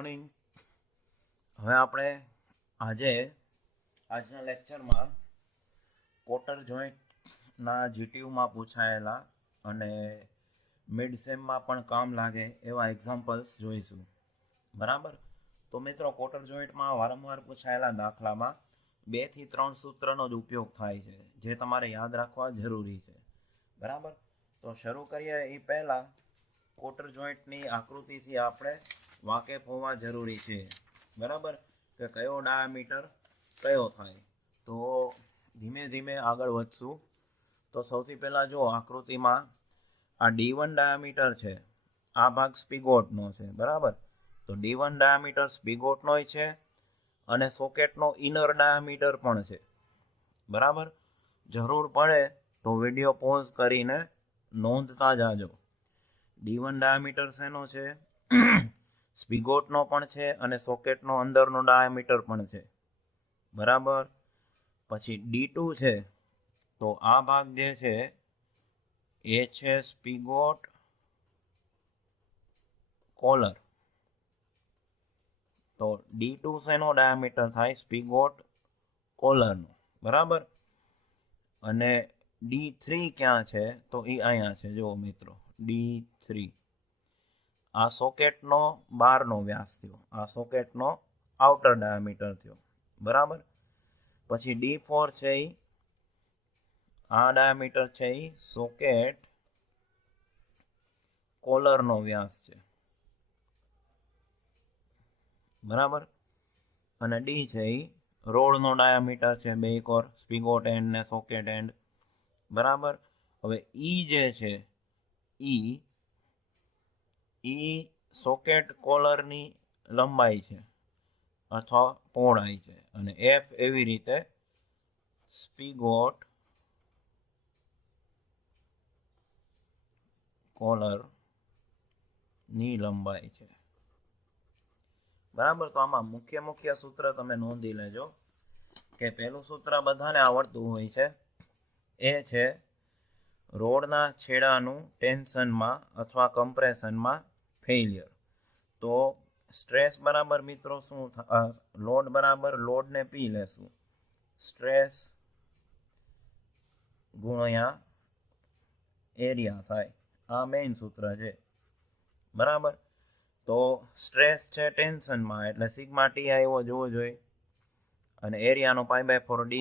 Morning. હવે આપણે આજના લેક્ચરમાં કોટર જોઈન્ટના જીટીયુમાં પૂછાયેલા અને મિડ સેમમાં પણ કામ લાગે એવા એક્ઝામ્પલ્સ જોઈશું. બરાબર. તો મિત્રો, કોટર જોઈન્ટમાં વારંવાર પૂછાયેલા દાખલામાં 2 થી 3 સૂત્રનો જ ઉપયોગ થાય છે, જે તમારે યાદ રાખવા જરૂરી છે. બરાબર. તો શરૂ કરીએ એ પહેલાં કોટર જોઈન્ટની આકૃતિથી આપણે વાકેફ હોવા જરૂરી છે. બરાબર, કે કયો ડાયામીટર કયો થાય. તો ધીમે ધીમે આગળ વધશું. તો સૌથી પહેલાં જો આકૃતિમાં આ D1 ડાયામીટર છે, આ ભાગ સ્પિગોટનો છે. બરાબર. તો D1 ડાયામીટર સ્પિગોટનો છે અને સોકેટનો ઇનર ડાયામીટર પણ છે. બરાબર. જરૂર પડે તો વિડીયો પોઝ કરીને નોંધતા જાજો. D1 ડાયામીટર શેનો છે? સ્પિગોટનો પણ છે અને સોકેટનો અંદરનો ડાયામીટર પણ છે. બરાબર. પછી D2 છે, તો આ ભાગ જે છે એ છે સ્પિગોટ કોલર. તો D2 શેનો ડાયામીટર થાય? સ્પિગોટ કોલરનો. બરાબર. અને D3 ક્યાં છે? તો એ અહીંયા છે. જુઓ મિત્રો, D3 આ સોકેટનો બહારનો વ્યાસ થયો, આ સોકેટનો આઉટર ડાયામીટર થયો. બરાબર. પછી D4 છે, આ ડાયામીટર છે એ સોકેટ કોલરનો વ્યાસ છે. બરાબર. અને D છે એ રોડનો ડાયામીટર છે, બે કોર સ્પિગોટ એન્ડ ને સોકેટ એન્ડ. બરાબર. હવે E જે છે એ સોકેટ કોલરની લંબાઈ છે અથવા પહોળાઈ છે, અને F એવી રીતે સ્પિગોટ કોલરની લંબાઈ છે. બરાબર. તો આમાં મુખ્ય સૂત્ર તમે નોંધી લેજો કે પહેલું સૂત્ર બધાને આવડતું હોય છે, એ છે રોડના છેડાનું ટેન્શનમાં અથવા કમ્પ્રેશનમાં ફેઇલિયર. તો સ્ટ્રેસ બરાબર મિત્રો શું લોડ બરાબર લોડને પી લેશું, સ્ટ્રેસ ગુણ્યા એરિયા થાય. આ મેઇન સૂત્ર છે. બરાબર. તો સ્ટ્રેસ છે ટેન્શનમાં એટલે સિગ્મા ટી આવ્યો જોવો જોઈએ, અને એરિયાનો π/4 d².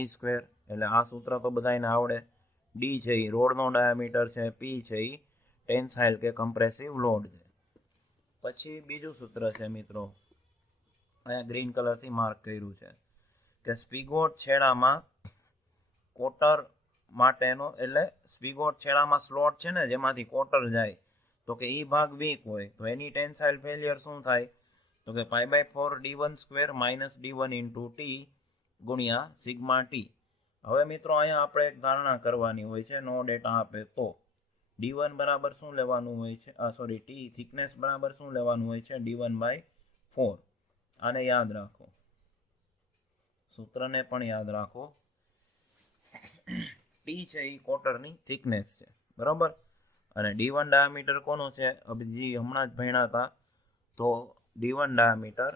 એટલે આ સૂત્ર તો બધાને આવડે. ડી છે એ રોડનો ડાયામીટર છે, પી છે એ ટેન્સાઇલ કે કમ્પ્રેસિવ લોડ છે. પછી બીજું સૂત્ર છે મિત્રો, અહીંયા ગ્રીન કલરથી માર્ક કર્યું છે કે સ્પિગોટ છેડામાં કોટર માટેનો, એટલે સ્પિગોટ છેડામાં સ્લોટ છે ને જેમાંથી કોટર જાય, તો કે એ ભાગ વીક હોય તો એની ટેન્સાઇલ ફેલિયર શું થાય? તો કે π/4 d1² - d1 × t ગુણ્યા સિગ્મા ટી. હવે મિત્રો અહીંયા આપણે એક ધારણા કરવાની હોય છે, નો ડેટા આપે તો d1 બરાબર શું લેવાનું હોય છે? ટી થિકનેસ બરાબર શું લેવાનું હોય છે? d1/4. આને યાદ રાખો, સૂત્રને પણ યાદ રાખો. ટી છે એ કોટરની થિકનેસ છે. બરાબર. અને D1 ડાયામીટર કોનો છે? અભિજી હમણાં જ ભણ્યા હતા. તો D1 ડાયામીટર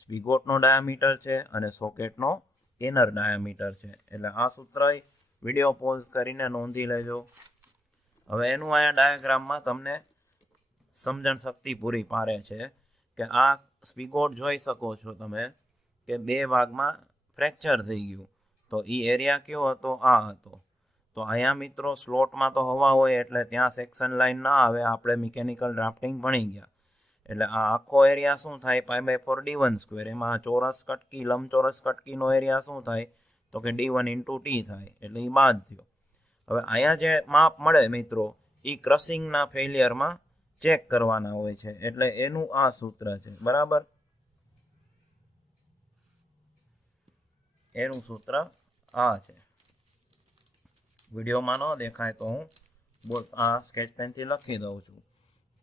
સ્પિગોટનો ડાયામીટર છે અને સોકેટનો ઇનર ડાયામીટર છે. એટલે આ સૂત્ર વિડીયો પોઝ કરીને નોંધી લેજો. હવે એનું અહીંયા ડાયાગ્રામમાં તમને સમજણ શક્તિ પૂરી પાડે છે કે આ સ્પિગોટ જોઈ શકો છો તમે કે બે ભાગમાં ફ્રેક્ચર થઈ ગયું. તો એ એરિયા કયો હતો? આ હતો. તો અહીંયા મિત્રો સ્લોટમાં તો હવા હોય એટલે ત્યાં સેક્શન લાઈન ના આવે. આપણે મિકેનિકલ ડ્રાફ્ટિંગ ભણી ગયા એટલે આ આખો એરિયા શું થાય? π/4 d1². એમાં ચોરસ કટકી, લંબચોરસ કટકીનો એરિયા શું થાય? તો કે d1 × t થાય. એટલે એ બાદ થયો. હવે અહીંયા જે માપ મળે મિત્રો એ ક્રશિંગના ફેલિયરમાં ચેક કરવાના હોય છે, એટલે એનું આ સૂત્ર છે. બરાબર. એનું સૂત્ર આ છે. વિડીયોમાં ન દેખાય તો હું આ સ્કેચ પેનથી લખી દઉં છું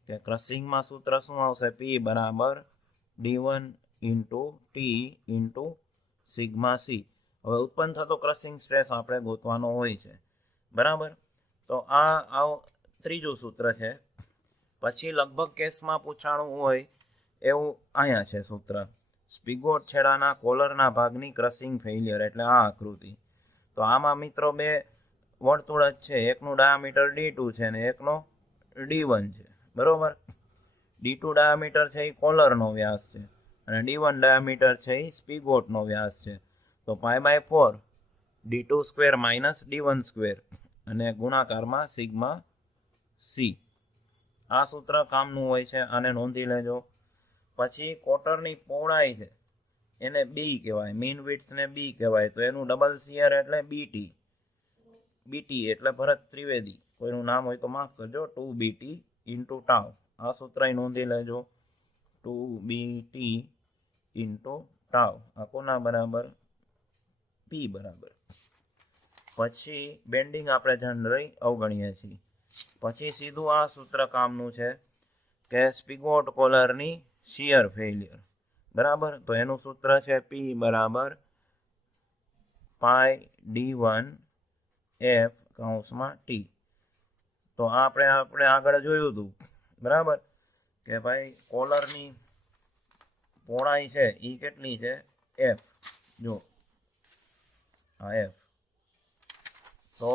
કે ક્રશિંગમાં સૂત્ર શું આવશે? P બરાબર d1 × t × સિગ્મા સી. હવે ઉત્પન્ન થતો ક્રશિંગ સ્ટ્રેસ આપણે ગોતવાનો હોય છે. બરાબર. તો આ ત્રીજું સૂત્ર છે. પછી લગભગ કેસમાં પૂછાણું હોય એવું અહીંયા છે સૂત્ર. સ્પિગોટ છેડાના કોલરના ભાગની ક્રશિંગ ફેઇલિયર એટલે આ આકૃતિ. તો આમાં મિત્રો બે વર્તુળ જ છે, એકનું ડાયામીટર D2 છે ને એકનો D1 છે, બરોબર. D2 ડાયામીટર છે એ કોલરનો વ્યાસ છે અને D1 ડાયામીટર છે એ સ્પિગોટનો વ્યાસ છે. તો π/4 D2 square minus D1 square અને ગુણાકારમાં સિગ્મા C. આ સૂત્ર કામનું હોય છે, આને નોંધી લેજો. પછી કોટરની પહોળાઈ છે એને B કહેવાય, મીન વિડ્થ ને B કહેવાય. તો એનું ડબલ શિયર એટલે BT એટલે ભરત ત્રિવેદી, કોઈનું નામ હોય તો માફ કરજો, 2BT ઇન્ટુ ટાઉ. આ સૂત્ર નોંધી લેજો, 2BT ઇન્ટુ ટાઉ. આ કોના બરાબર? P બરાબર. પછી બેન્ડિંગ આપણે જનરલી અવગણીએ છીએ. પછી સીધું આ સૂત્ર કામનું છે કે સ્પિગોટ કોલરની શિયર ફેઇલિયર, બરાબર. તો એનું સૂત્ર છે P બરાબર π/D1 F(T). તો આપણે આગળ જોયું હતું, બરાબર, કે ભાઈ કોલરની પહોળાઈ છે એ કેટલી છે? F. જો આ F. તો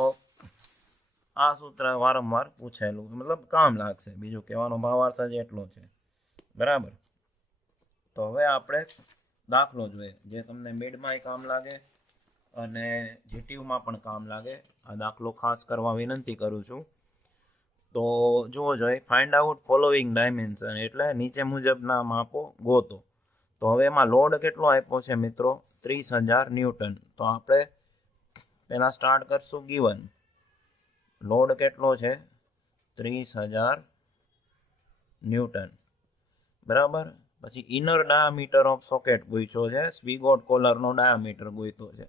આ સૂત્ર વારંવાર પૂછેલું, મતલબ કામ લાગશે, બીજું કહેવાનો ભાવાર્થ જ એટલો છે, બરાબર. તો હવે આપણે દાખલો જોઈએ જે તમને મિડમાં કામ લાગે અને જીટીયુમાં પણ કામ લાગે. આ દાખલો ખાસ કરવા વિનંતી કરું છું. તો જુઓ જોઈએ, ફાઇન્ડ આઉટ ફોલોઈંગ ડાયમેન્શન એટલે નીચે મુજબના માપો ગોતો. તો હવે એમાં લોડ કેટલો આપ્યો છે મિત્રો? 30,000 ન્યૂટન. તો આપણે પહેલા સ્ટાર્ટ કરશું ગીવન. લોડ કેટલો છે? 30,000 ન્યૂટન, બરાબર. પછી ઇનર ડાયામીટર ઓફ સોકેટ પૂછ્યો છે, સ્પિગોટ કોલરનો ડાયામીટર પૂછ્યો છે.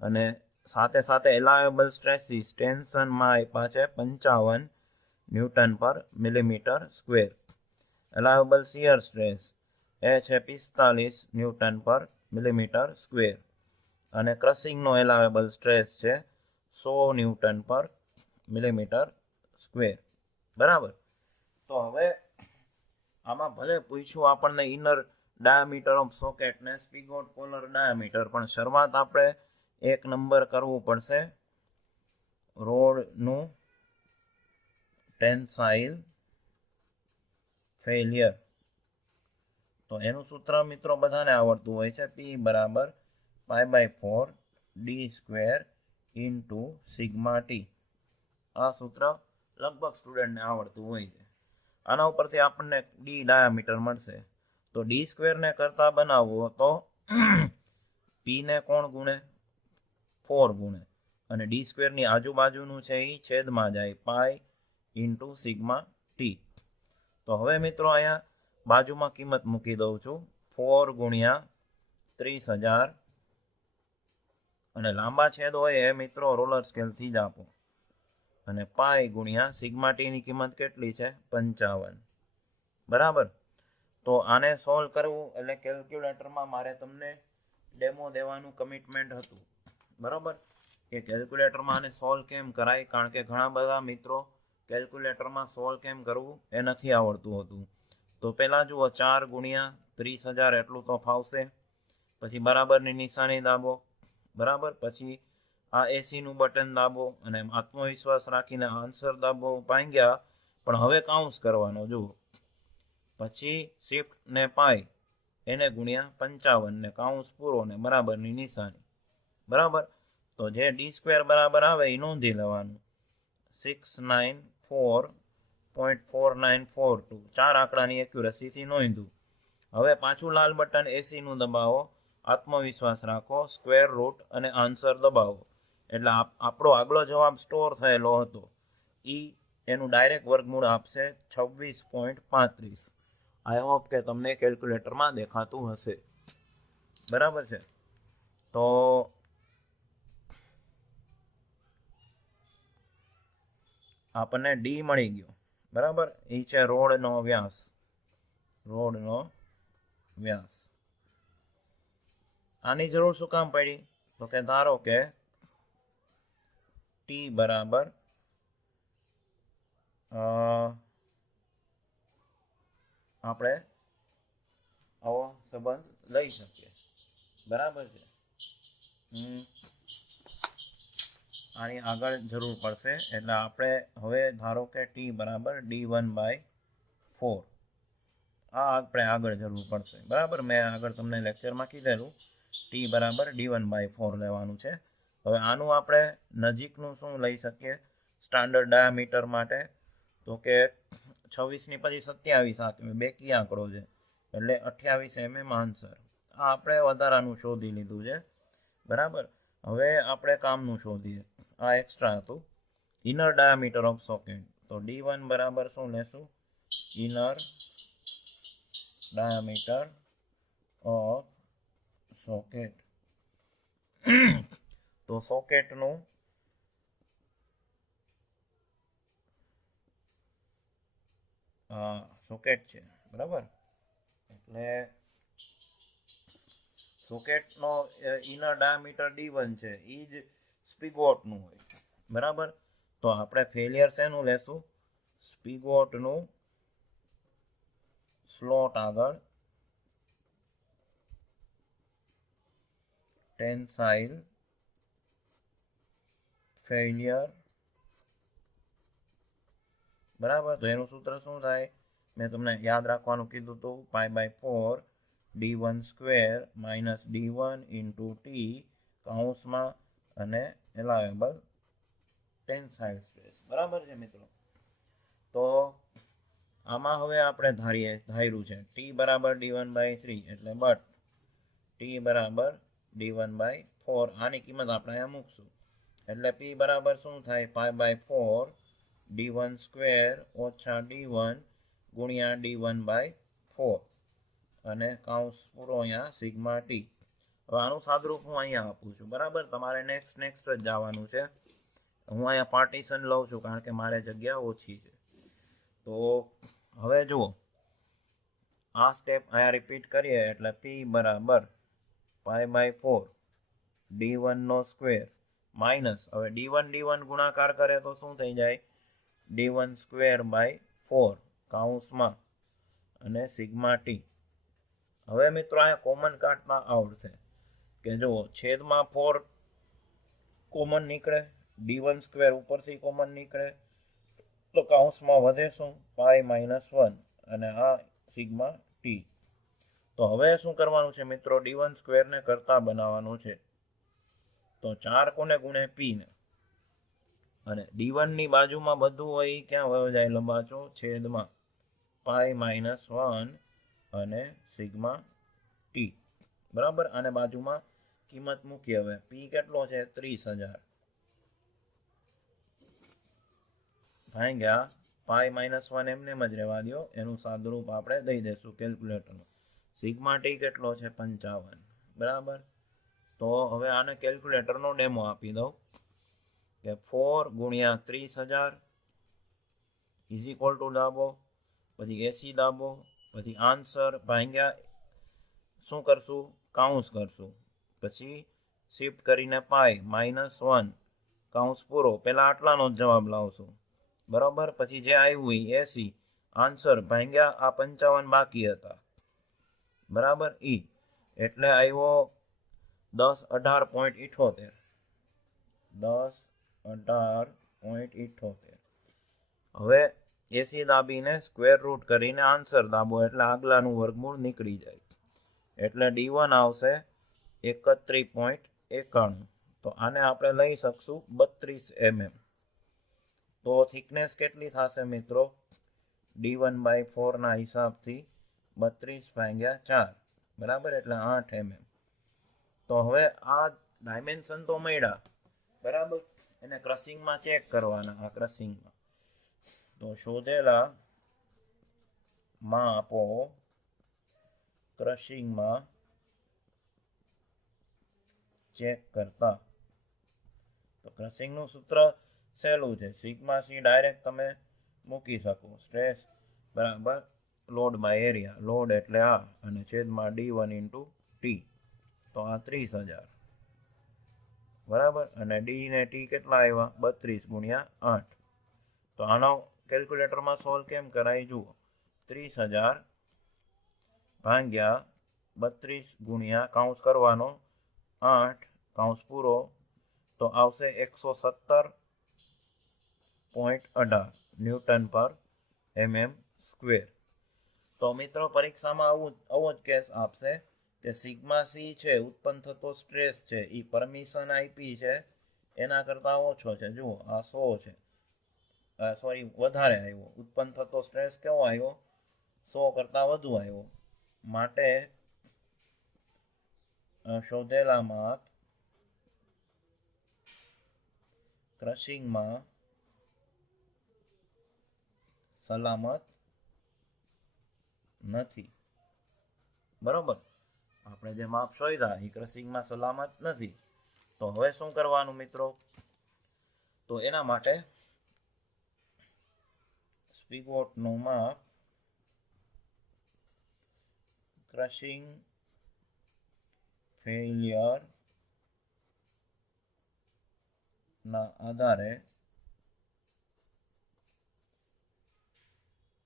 અને સાથે સાથે એલાવેબલ સ્ટ્રેસીસ ટેન્શનમાં આપ્યા છે 55 ન્યૂટન પર મિલીમીટર સ્ક્વેર. એલાવેબલ શિયર સ્ટ્રેસ એ છે 45 ન્યૂટન પર મિલીમીટર સ્ક્વેર. અને ક્રશિંગનો એલાવેબલ સ્ટ્રેસ છે 100 ન્યૂટન પર મિલીમીટર સ્ક્વેર, બરાબર. તો હવે આમાં ભલે પૂછ્યું આપણને ઇનર ડાયામીટર ઓફ સોકેટ ને સ્પિગોટ કોલર ડાયામીટર, પણ શરૂઆત આપણે 1 નંબર કરવું પડશે, રોડનું ટેન્સાઇલ ફેઇલિયર. તો એનું સૂત્ર મિત્રો બધાને આવડતું હોય છે, P બરાબર π/4 D² ઇન્ટુ સિગ્મા T. આ સૂત્ર લગભગ સ્ટુડન્ટને આવડતું હોય છે. આના ઉપરથી આપણને D ડાયામીટર મળશે. તો D² ને કરતા બનાવવો તો P ને કોણ ગુણે? 4 ગુણે. અને D² ની આજુબાજુનું છે એ છેદમાં જાય, પાઈ ઇન્ટુ સિગ્મા T. તો હવે મિત્રો અહીંયા બાજુમાં કિંમત મૂકી દઉં છું, 4 ગુણ્યા 30,000 અને લાંબા છેદ હોય એ મિત્રો રોલર સ્કેલથી જ આપો. અને પાઈ ગુણ્યા સિગ્મા ટીની કિંમત કેટલી છે? 55, બરાબર. તો આને સોલ્વ કરવું એટલે કેલ્ક્યુલેટરમાં મારે તમને ડેમો દેવાનું કમિટમેન્ટ હતું, બરાબર. કે કેલ્ક્યુલેટરમાં આને સોલ્વ કેમ કરાય, કારણ કે ઘણા બધા મિત્રો કેલ્ક્યુલેટરમાં સોલ્વ કેમ કરવું એ નથી આવડતું હતું. તો પહેલાં જુઓ, 4 ગુણ્યા 30,000 એટલું તો ફાવશે. પછી બરાબરની નિશાની દાબો, બરાબર. પછી આ એસીનું બટન દાબો અને આત્મવિશ્વાસ રાખીને આન્સર દાબો. ભાંગ્યા, પણ હવે કાઉન્સ કરવાનો જુઓ. પછી શિફ્ટ ને પાઈ એને ગુણ્યા 55 ને કાઉન્સ પૂરો ને બરાબરની નિશાની, બરાબર. તો જે D² બરાબર આવે એ નોંધી લેવાનું, 694.4942. 4 આંકડાની એક્યુરસીથી નોંધ્યું. હવે પાછું લાલ બટન એસીનું દબાવો, આત્મવિશ્વાસ રાખો, સ્ક્વેર રૂટ અને આન્સર દબાવો. એટલે આપણો આગલો જવાબ સ્ટોર થયેલો હતો એનું ડાયરેક્ટ વર્ગમૂળ આપશે 26.35. આઈ હોપ કે તમને કેલ્ક્યુલેટરમાં દેખાતું હશે, બરાબર છે. તો આપણને ડી મળી ગયો, બરાબર. એ છે રોડનો વ્યાસ. આની જરૂર શું કામ પડી? તો કે ધારો કે ટી બરાબર આપણે આવો સંબંધ લઈ શકીએ, બરાબર છે. આની આગળ જરૂર પડશે, એટલે આપણે હવે ધારો કે t બરાબર d1/4, આ આપણે આગળ જરૂર પડશે, બરાબર. મેં આગળ તમને લેક્ચરમાં કીધેલું t બરાબર d1/4 લેવાનું છે. હવે આનું આપણે નજીકનું શું લઈ શકીએ સ્ટાન્ડર્ડ ડાયામીટર માટે, તો કે 26 ની પછી 27 આપે, બેકી આંકડો છે એટલે 28 mm આન્સર. આ આપણે વધારાનું શોધી લીધું છે, બરાબર. હવે આપણે કામનું શોધીએ, આ એક્સ્ટ્રા હતું. ઇનર ડાયામીટર ઓફ સોકેટ, તો d1 બરાબર શું લેશું, ઇનર ડાયામીટર ઓફ સોકેટ. તો સોકેટનું સોકેટ છે, બરાબર. એટલે સોકેટનો ઇનર ડાયામીટર d1 છે, એ જ સ્પિગોટનું હોય, બરાબર. તો આપણે ફેલિયર શેનું લેશું, સ્પિગોટનું સ્લોટ આગળ ટેન્સાઇલ ફેલિયર, બરાબર. તો એનું સૂત્ર શું થાય, મેં તમને યાદ રાખવાનું કીધું હતું, π/4 d1² - d1 × t કૌંસમાં અને એલાવેબલ ટેન્સાઇલ સ્ટ્રેસ, બરાબર છે મિત્રો. તો આમાં હવે આપણે ધાર્યું છે t બરાબર d1/3, એટલે બટ t બરાબર d1/4, આની કિંમત આપણે અહીંયા મૂકશું, એટલે p બરાબર શું થાય, π/4 d1² - d1 × d1/4 અને કૌંસ પૂરો અહીંયા સિગ્મા t. હવે આનું સાદરૂપ હું અહીંયા આપું છું, બરાબર. તમારે નેક્સ્ટ જ જવાનું છે. હું અહીંયા પાર્ટીશન લઉં છું કારણ કે મારે જગ્યા ઓછી છે. તો હવે જુઓ, આ સ્ટેપ અહીંયા રિપીટ કરીએ, એટલે p બરાબર π/4 d1² માઇનસ, હવે d1 ગુણાકાર કરે તો શું થઈ જાય, d1²/4 કૌંસમાં અને સિગ્મા t. હવે મિત્રો અહીંયા કોમન કાઢતા આવડશે કે જુઓ, છેદમાં 4 કોમન નીકળે, d1² ઉપરથી કોમન નીકળે, તો કૌંસમાં વધે શું, π-1 અને આ સિગ્મા t. તો હવે શું કરવાનું છે મિત્રો, d1² ને કરતા બનાવવાનું છે. તો 4 કોને ગુણે, p ને, અને d1 ની બાજુમાં બધું હોય ક્યાં વયો જાય, લંબાચો છેદમાં π-1 અને સિગ્મા t, બરાબર. અને બાજુમાં કિંમત મૂકી, હવે p કેટલો છે, 30,000 ભાગ્યા π-1 એમને જ રહેવા દો, એનું સાદુરૂપ આપણે દઈ દેશું કેલ્ક્યુલેટરનું. સિગ્મા t કેટલો છે, 55, બરાબર. તો હવે આને કેલ્ક્યુલેટરનો ડેમો આપી દઉં કે 4 × 30,000 = દાબો, પછી 80 દાબો, પછી આન્સર ભાગ્યા શું કરશું, કાઉન્સ કરશું, પછી શિફ્ટ કરીને π-1 કૌંસ પૂરો, પહેલા આટલાનો જ જવાબ લાવશું, બરાબર. પછી જે આવ્યું એ 80 આન્સર ભાગ્યા આ 55 બાકી હતા, બરાબર, ઈ, એટલે આવ્યો 1018.78, 1018.78. હવે 80 દાબીને સ્ક્વેર રૂટ કરીને આન્સર દાબો, એટલે આગલાનું વર્ગમૂળ નીકળી જાય, એટલે d1 આવશે 31.91. તો આને આપણે લઈ શકશું 32 mm. તો થિકનેસ કેટલી થશે મિત્રો, d1/4 ના હિસાબથી 32/4, બરાબર, એટલે 8 mm. તો હવે આ ડાયમેન્શન તો મળ્યા, બરાબર. એને ક્રશિંગમાં ચેક કરવાના, આ ક્રશિંગમાં. તો શોધેલા માપો ક્રશિંગમાં ચેક કરતા. તો ક્રશિંગનું સૂત્ર સહેલું છે, સિગ્મા c ડાયરેક્ટ તમે મૂકી શકો, સ્ટ્રેસ બરાબર લોડ બાય એરિયા, લોડ એટલે આ, અને છેદમાં d1 × t, તો આ 30,000, બરાબર. અને d ને t કેટલા આવ્યા, 32 × 8. તો આનો કેલ્ક્યુલેટરમાં સોલ્વ કેમ કરાય, જુઓ, 30,000 ભાગ્યા 32 ગુણ્યા કાઉન્સ કરવાનો 8 કાઉન્સ પૂરો તો આવશે 117.18 ન્યૂટન પર mm સ્ક્વેર. તો મિત્રો પરીક્ષામાં આવો જ કેસ આપશે કે સિગ્મા સી છે ઉત્પન્ન થતો સ્ટ્રેસ છે એ પરમિશન આપી છે એના કરતાં ઓછો છે. જુઓ આ 100 છે, સોરી વધારે આવ્યો. ઉત્પન્ન થતો સ્ટ્રેસ કેવો આવ્યો? 100 કરતાં વધુ આવ્યો. માટે શોધેલા માપ ક્રશિંગમાં સલામત નથી. બરોબર, આપણે જે માપ શોધ્યા એ ક્રશિંગમાં સલામત નથી. તો હવે શું કરવાનું મિત્રો? તો એના માટે સ્પિગોટનું માપ ક્રશિંગ ફેઇલિયર ના આધારે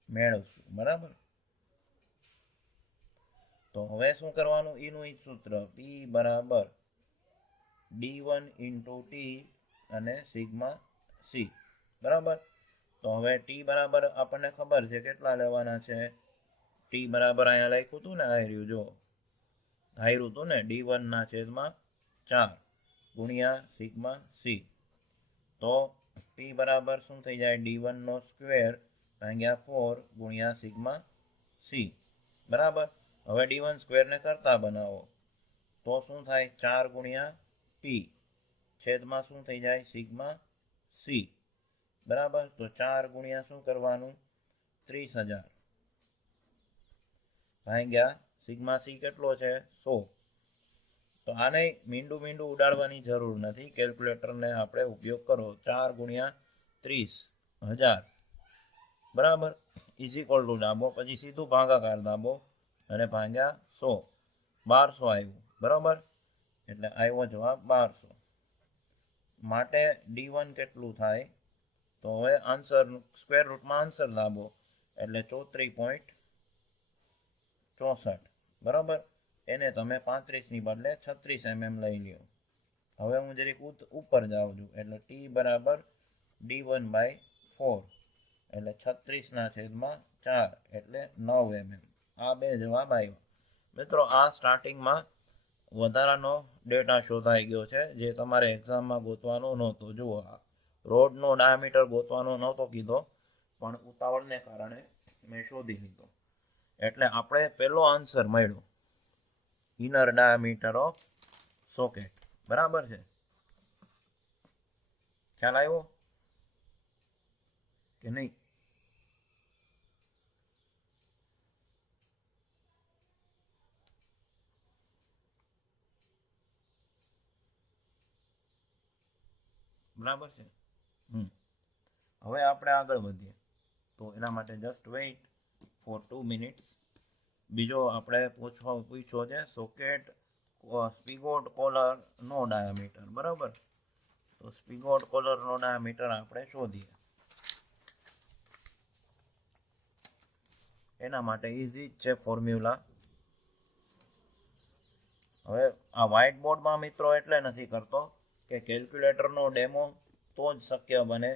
મેળવશું. બરાબર, તો હવે શું કરવાનું? એનું એક સૂત્ર P બરાબર D1 ઇન્ટુ ટી અને સિગ્મા સી. બરાબર, તો હવે ટી બરાબર આપણને ખબર છે કેટલા લેવાના છે. ટી બરાબર અહીંયા લખ્યું હતું ને, આ રહ્યું જો ધાર્યું હતું ને, D1 ના છેદમાં 4 ગુણ્યા સિગ્મા સી. તો P બરાબર શું થઈ જાય? D1 નો સ્ક્વેર ભાગ્યા 4 ગુણ્યા સિગ્મા સી. બરાબર, હવે D1 સ્ક્વેરને કરતા બનાવો તો શું થાય? 4 ગુણ્યા P છેદમાં શું થઈ જાય? Sigma C. બરાબર, તો 4 ગુણ્યા શું કરવાનું? 30,000 ભાગ્યા સિગ્મા સી કેટલો છે? 100. તો આને મીંડું ઉડાડવાની જરૂર નથી, કેલ્ક્યુલેટરને આપણે ઉપયોગ કરો. 4 ગુણ્યા 30,000 બરાબર ઇઝ ઇક્વલ ટુ દાબો, પછી સીધું ભાગાકાર દાબો અને ભાગ્યા 100. 1200 આવ્યું. બરાબર, એટલે આવ્યો જવાબ 1200. માટે D1 કેટલું થાય? તો હવે આન્સર સ્ક્વેર રૂટમાં આન્સર દાબો એટલે 34.64. બરાબર, એને તમે 35 ની બદલે 36 mm લઈ લ્યો. હવે હું જરીક ઉપર જાઉં છું એટલે T બરાબર D1 બાય 4 એટલે 36 ના છેદમાં 4 એટલે 9 mm. આ બે જવાબ આવ્યો. મિત્રો આ સ્ટાર્ટિંગમાં વધારાનો ડેટા શોધાઈ ગયો છે જે તમારે એક્ઝામમાં ગોતવાનો નહોતો. જુઓ, રોડનો ડાયામીટર ગોતવાનો નહોતો કીધો, પણ ઉતાવળને કારણે મેં શોધી લીધો. એટલે આપણે પહેલો આન્સર મળ્યો, ઇનર ડાયામીટર ઓફ સોકેટ. બરાબર છે, ખ્યાલ આવ્યો કે નહીં? બરાબર છે. હવે આપણે આગળ વધીએ. તો એના માટે જસ્ટ વેઇટ ફોર 2 મિનિટ્સ. બીજો આપણે પૂછવો છે સોકેટ સ્પિગોટ કોલર નો ડાયામીટર. બરાબર, તો સ્પિગોટ કોલર નો ડાયામીટર આપણે શોધીએ. એના માટે ઇઝી જ છે ફોર્મ્યુલા. હવે આ વ્હાઇટ બોર્ડમાં મિત્રો એટલે નથી કરતો કે કેલ્ક્યુલેટરનો ડેમો તો જ શક્ય બને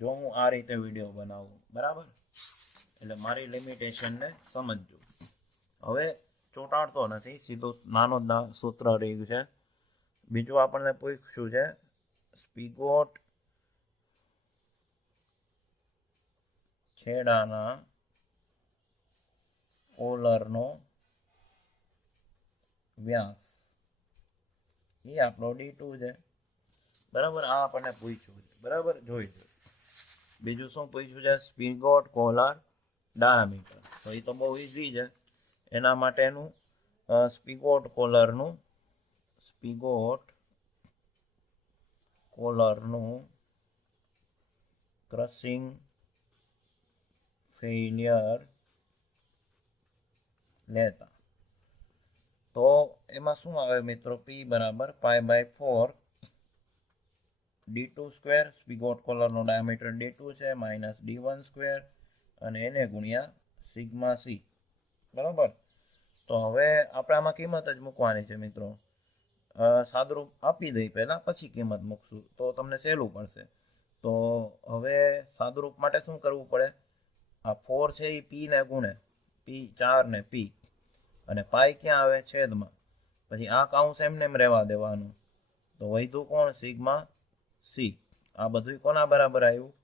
જો હું આ રીતે વિડીયો બનાવું. બરાબર, એટલે મારી લિમિટેશનને સમજજો. હવે ચોંટાડતો નથી, સીધું નાનો સૂત્ર રહ્યું છે. બીજું આપણને પૂછ્યું છે સ્પિગોટ છેડાના કોલરનો વ્યાસ, એ આપણો D2 છે. બરાબર, આ આપણને પૂછ્યું છે. બરાબર, જોઈ લો. બીજું શું પૂછ્યું છે? સ્પિગોટ કોલર ડાયામીટર. તો એ તો બહુ ઇઝી છે. એના માટેનું સ્પિગોટ કોલરનું ક્રશિંગ ફેઇલિયર લેતા તો એમાં શું આવે મિત્રો? P બરાબર π/4 D2 સ્ક્વેર, સ્પિગોટ કોલરનો ડાયામીટર D2 છે, માઇનસ D1 સ્ક્વેર અને એને ગુણ્યા સિગ્મા સી. બરાબર, તો તો હવે આપણે આમાં કિંમત જ મૂકવાની છે મિત્રો. સાદુરૂપ આપી દઈ પહેલાં, પછી કિંમત મૂકશું તો તમને સહેલું પડશે. તો હવે સાદુરૂપ માટે શું કરવું પડે? આ 4 છે એ પી ને ગુણે, પી 4 ને પી, અને પાઈ ક્યાં આવે? છેદમાં. પછી આ કાઉન્સ એમને એમ રહેવા દેવાનું. તો વધ્યું કોણ? Sigma C. આ બધું કોના બરાબર આવ્યું?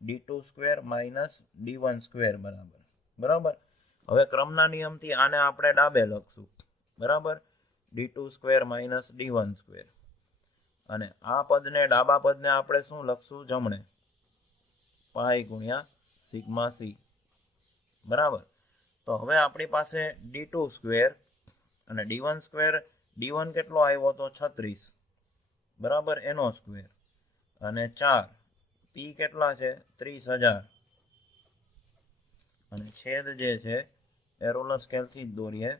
d2 square minus d1 square બરાબર. બરાબર. હવે ક્રમના નિયમથી આને આપણે ડાબે લખશું. બરાબર. d2 square minus d1 square. અને આ પદને, ડાબા પદને આપણે શું લખશું? જમણે. પાઈ ગુણ્યા સિગ્મા સી. બરાબર. તો હવે આપણી પાસે d2 સ્ક્વેર અને d1 સ્ક્વેર. d1 કેટલો આવ્યો તો 36. બરાબર. એનો સ્ક્વેર. અને 4 પી કેટલા છે? 30,000. અને છેદ જે છે એ રોલર સ્કેલથી જ દોરીએ.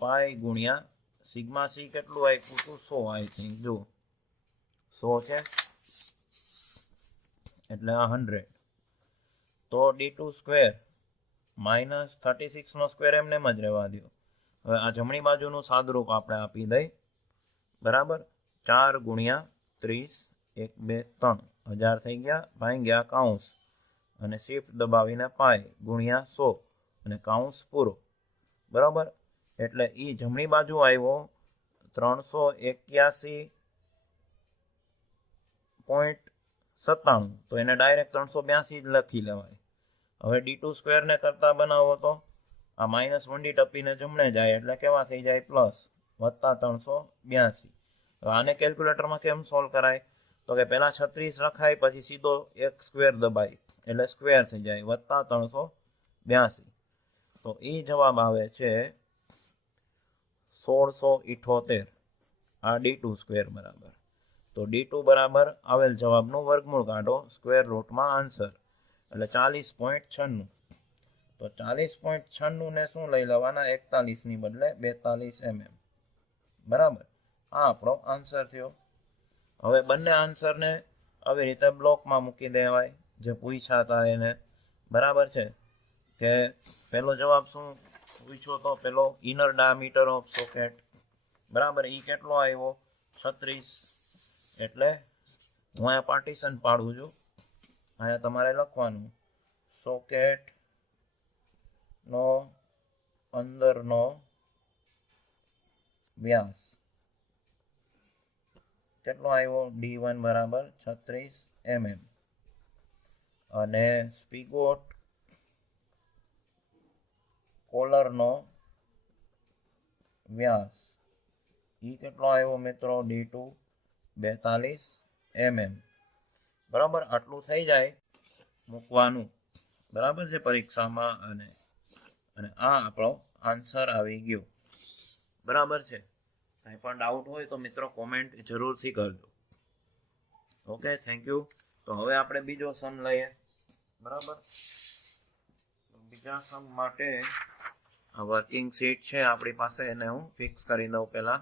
પાઈ ગુણ્યા સિગ્મા સી કેટલું આપ્યું હતું? 100 આઈ થિંક. જો 100 છે એટલે આ 100. તો d2 સ્ક્વેર માઇનસ 36 નો સ્ક્વેર એમને એમ જ રહેવા દો. હવે આ જમણી બાજુનું સાદરૂપ આપણે આપી દઈ. બરાબર. 4 ગુણ્યા 30, 1 2 3 1000 થઈ ગયા. ભાંગ્યા કાઉન્સ અને શિફ્ટ દબાવીને પાઈ ગુણ્યા 100 અને કાઉન્સ પૂરો. બરાબર. એટલે એ જમણી બાજુ આવ્યો 381.97. તો એને ડાયરેક્ટ 382 જ લખી લેવાય. હવે d2 સ્ક્વેરને કરતા બનાવો તો આ માઇનસ વંડી ટપીને જમણે જાય એટલે કેવા થઈ જાય? પ્લસ વત્તા 382. હવે આને કેલ્ક્યુલેટરમાં કેમ સોલ્વ કરાય? તો કે પહેલા 36 લખાય, પછી સીધો એક સ્ક્વેર દબાય એટલે સ્ક્વેર થઈ જાય, વત્તા 382. તો એ જવાબ આવે છે 1678. આ d2 સ્ક્વેર બરાબર. તો d2 બરાબર આવેલ જવાબનું વર્ગમૂળ કાઢો, સ્ક્વેર રૂટમાં આન્સર, એટલે 40.96. તો 40.96 ને શું લઈ લેવાના? 41 ની બદલે 42 mm. બરાબર. આ આપણો આન્સર થયો. હવે બંને આન્સરને આવી રીતે બ્લોકમાં મૂકી દેવાય જે પૂછ્યા હતા એને. બરાબર છે કે પહેલો જવાબ શું પૂછ્યો તો? પેલો ઇનર ડાયામીટર ઓફ સોકેટ. બરાબર. એ કેટલો આવ્યો? 36. એટલે હું અહીંયા પાર્ટીશન પાડું છું. અહીંયા તમારે લખવાનું સોકેટ નો અંદરનો વ્યાસ કેટલો આવ્યો? d1 બરાબર 36 mm. અને સ્પીગોટ કોલરનો વ્યાસ એ કેટલો આવ્યો મિત્રો? d2 42 mm. બરાબર. આટલું થઈ જાય મૂકવાનું. બરાબર છે પરીક્ષામાં. અને આ આપણો આન્સર આવી ગયો. બરાબર છે. કંઈ પણ ડાઉટ હોય તો મિત્રો કોમેન્ટ જરૂરથી કરજો. Okay, thank you. તો હવે આપણે બીજો સમ લઈએ. બરાબર. બીજા સમ માટે આ વર્કિંગ શીટ છે આપણી પાસે, એને હું ફિક્સ કરી દઉં પહેલા.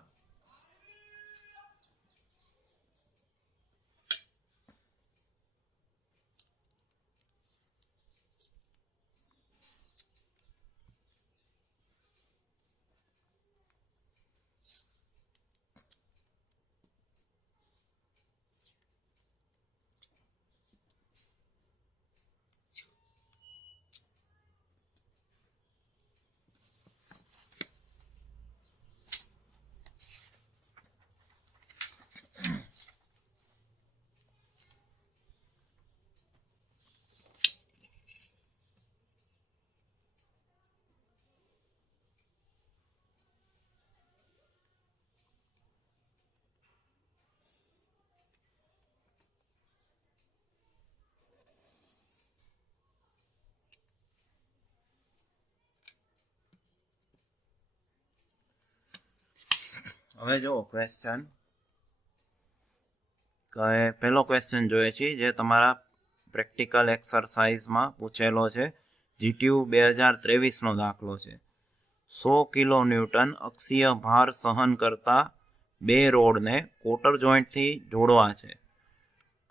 હવે જો ક્વેશ્ચન, પહેલો ક્વેશ્ચન જોઈએ છે જે તમારા પ્રેક્ટિકલ એક્સરસાઇઝમાં પૂછેલો છે. જીટીયુ 2023નો દાખલો છે. 100 કિલો ન્યૂટન અક્ષીય ભાર સહન કરતા બે રોડને કોટર જોઈન્ટથી જોડવા છે.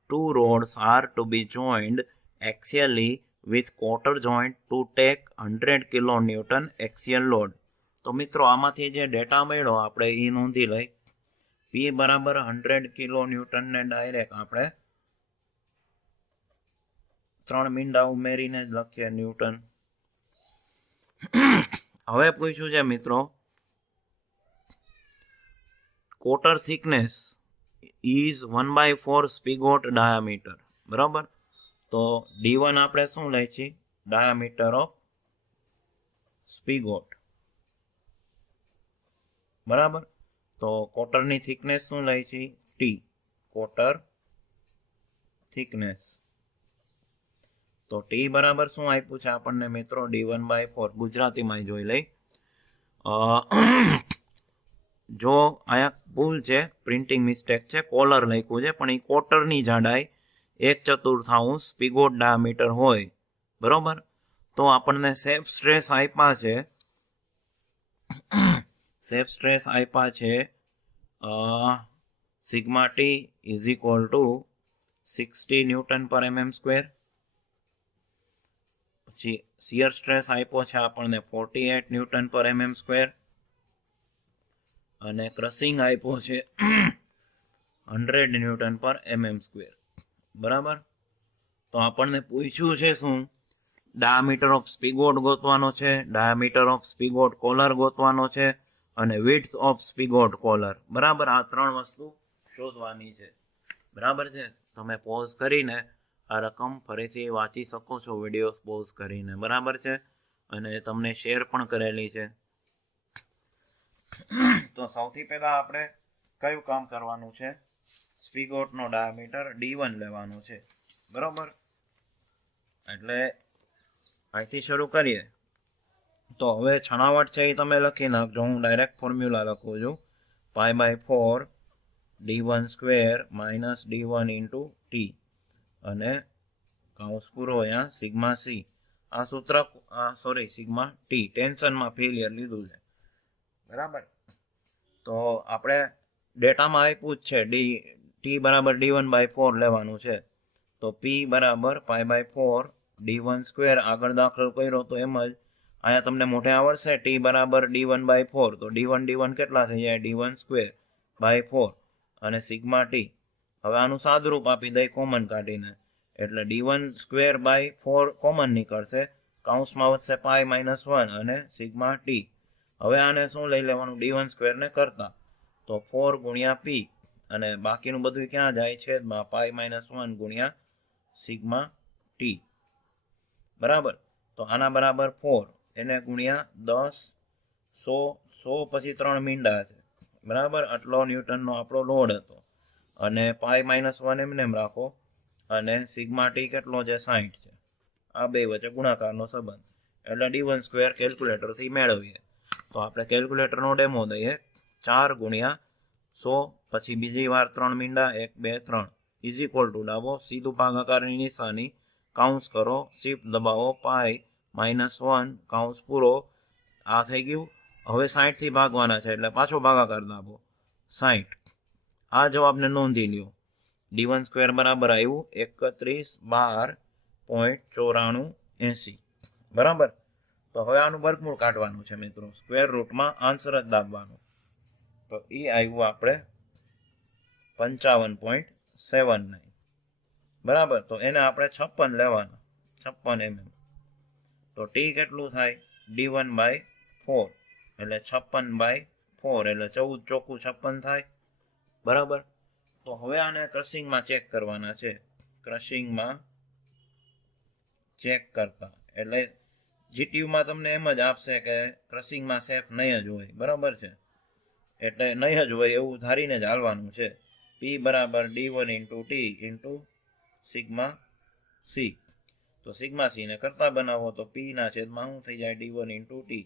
2 rods are to be joined axially with quarter joint to take 100 kN axial load. તો મિત્રો આમાંથી જે ડેટા મળ્યો આપણે એ નોંધી લઈ. પી બરાબર 100 કિલો ન્યૂટનને ડાયરેક્ટ આપણે 3 મીંડા ઉમેરીને જ લખીએ ન્યૂટન. હવે પૂછ્યું છે મિત્રો cotter thickness is 1/4 spigot diameter. બરાબર, તો D1 આપણે શું લઈ છીએ? Diameter of spigot. બરાબર, તો કોટરની થિકનેસ શું લઈ છીએ? T, cotter thickness. તો ટી બરાબર શું આપ્યું છે આપણને મિત્રો? D1/4. ગુજરાતીમાં જોઈ લઈ. જો અહીંયા ભૂલ છે, પ્રિન્ટિંગ મિસ્ટેક છે, કોલર લખ્યું છે, પણ એ કોટરની જાડાઈ 1/4 સ્પિગોટ ડાયામીટર હોય. બરોબર, તો આપણને સેફ સ્ટ્રેસ આપ્યા છે. સેફ સ્ટ્રેસ આપ્યા છે sigma T is equal two 60 newton પર mm². પછી શિયર સ્ટ્રેસ આપ્યો છે આપણને 48 ન્યૂટન પર mm². અને ક્રશિંગ આપ્યો છે 100 ન્યૂટન પર mm². બરાબર, તો આપણને પૂછ્યું છે શું? ડાયામીટર ઓફ સ્પિગોટ ગોતવાનો છે, ડાયામીટર ઓફ સ્પિગોટ કોલર ગોતવાનો છે, અને વિડ્થ ઓફ સ્પિગોટ કોલર. બરાબર, આ 3 વસ્તુ શોધવાની છે. બરાબર છે, તમે પોઝ કરીને આ રકમ ફરીથી વાંચી શકો છો વિડીયો પોઝ કરીને. બરાબર છે, અને તમને શેર પણ કરેલી છે. તો સૌથી પહેલા આપણે કયું કામ કરવાનું છે? સ્પિગોટનો ડાયામીટર D1 લેવાનો છે. બરાબર, એટલે અહીંથી શરૂ કરીએ. તો હવે છણાવટ છે એ તમે લખી નાખજો. હું ડાયરેક્ટ ફોર્મ્યુલા લખું છું. π/4 D1² - D1 ઇન્ટુ ટી, અને કૌંસ પૂરો અહીંયા સિગ્મા સી. આ સૂત્ર સિગ્મા ટી ટેન્શનમાં ફેલિયર લીધું છે. બરાબર, તો આપણે ડેટામાં આપ્યું જ છે ટી બરાબર D1/4 લેવાનું છે. તો પી બરાબર π/4 D1² આગળ દાખલ કર્યો તો એમ જ અહીંયા તમને મોઢે આવડશે ટી બરાબર D1/4. તો D1 કેટલા થઈ જાય? D1²/4 અને સિગ્મા ટી. હવે આનું સાદુરૂપ આપી દઈ કોમન કાઢીને, એટલે D1²/4 કોમન નીકળશે. કૌંસમાં વધશે π-1 અને સિગ્મા ટી. હવે આને શું લઈ લેવાનું? D1² ને કરતા, તો 4 ગુણ્યા પી, અને બાકીનું બધું ક્યાં જાય? છેદમાં π-1 ગુણ્યા સિગ્મા ટી. બરાબર, તો આના બરાબર 4, એને ગુણ્યા 10, 100 પછી 3 મીંડા છે. બરાબર, આટલો ન્યૂટનનો આપણો લોડ હતો. અને π-1 એમને એમ રાખો, અને સિગ્મા ટી કેટલો છે? 60 છે. આ બે વચ્ચે ગુણાકારનો સંબંધ, એટલે D1² કેલ્ક્યુલેટરથી મેળવીએ. તો આપણે કેલ્ક્યુલેટરનો ડેમો દઈએ. 4 ગુણ્યા 100 પછી બીજી વાર 3 મીંડા, 1 2 3 ઇઝ ઇક્વલ ટુ ડાબો સીધું ભાગાકારની નિશાની, કાઉન્સ કરો, શિફ્ટ દબાવો, π-1 કાઉન્સ પૂરો. આ થઈ ગયું. હવે 60 થી ભાગવાના છે, એટલે પાછો ભાગાકાર દાબો 60. આ જવાબને નોંધી લ્યો. D1² બરાબર આવ્યું 3112.9480. બરાબર, તો હવે આનું વર્ગમૂળ કાઢવાનું છે મિત્રો. સ્ક્વેર રૂટમાં આન્સર જ દાબવાનો. તો એ આવ્યું આપણે 55.79. બરાબર, તો એને આપણે 56 લેવાના, 56 mm. તો ટી કેટલું થાય? D1/4, એટલે 56/4 એટલે 14 ચોખ્ખું 56 થાય. બરાબર, તો હવે આને ક્રશિંગમાં ચેક કરવાના છે. ક્રશિંગમાં ચેક કરતા એટલે જીટીયુમાં તમને એમ જ આપશે કે ક્રશિંગમાં સેફ નહીં જ હોય. બરાબર છે, એટલે નહીં જ હોય એવું ધારીને જ હાલવાનું છે. પી બરાબર D1 into T into sigma C. તો સિગ્મા સી ને કરતા બનાવો તો પી ના છેદમાં શું થઈ જાય? D1 into T.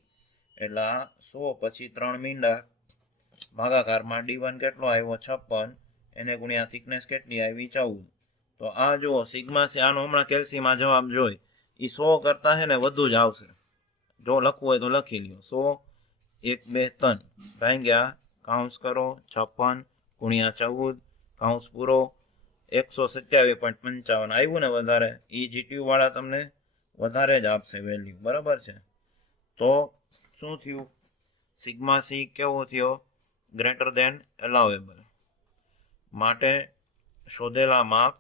એટલે આ 100 પછી 3 મીંડા, ભાગાકારમાં D1 કેટલો આવ્યો? 56, એને ગુણ્યા થિકનેસ કેટલી આવી? 14. તો આ જુઓ સિગ્મા સી, આનો હમણાં કેલ્સીમાં જવાબ જોઈ, એ 100 કરતા છે ને વધુ જ આવશે. જો લખવું હોય તો લખી લ્યો. 100 1 2 3 ભાગ્યા કાઉન્સ કરો 56 ગુણ્યા 14 કાઉન્સ પૂરો 127.55 આવ્યું ને વધારે. એ જીટીયુ વાળા તમને વધારે જ આપશે વેલ્યુ. બરાબર છે, તો શું થયું? સિગ્મા સી કેવો થયો? Greater than allowable. માટે શોધેલા માપ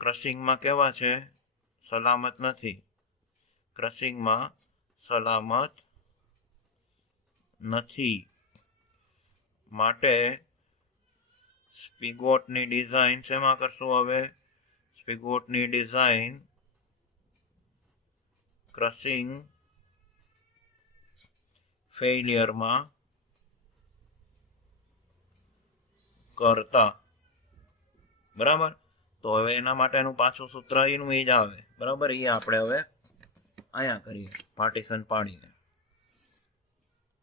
ક્રશિંગમાં કેવા છે? સલામત નથી. ક્રશિંગમાં સલામત નથી. માટે સ્પિગોટની ડિઝાઇન શેમાં કરશું? હવે સ્પિગોટની ડિઝાઇન ક્રશિંગ ફેઇલિયરમાં કરતા. બરાબર. તો હવે એના માટેનું પાછું સૂત્ર એનું એ જ આવે. બરાબર. એ આપણે હવે અહીંયા કરીએ પાર્ટીશન પાડીને.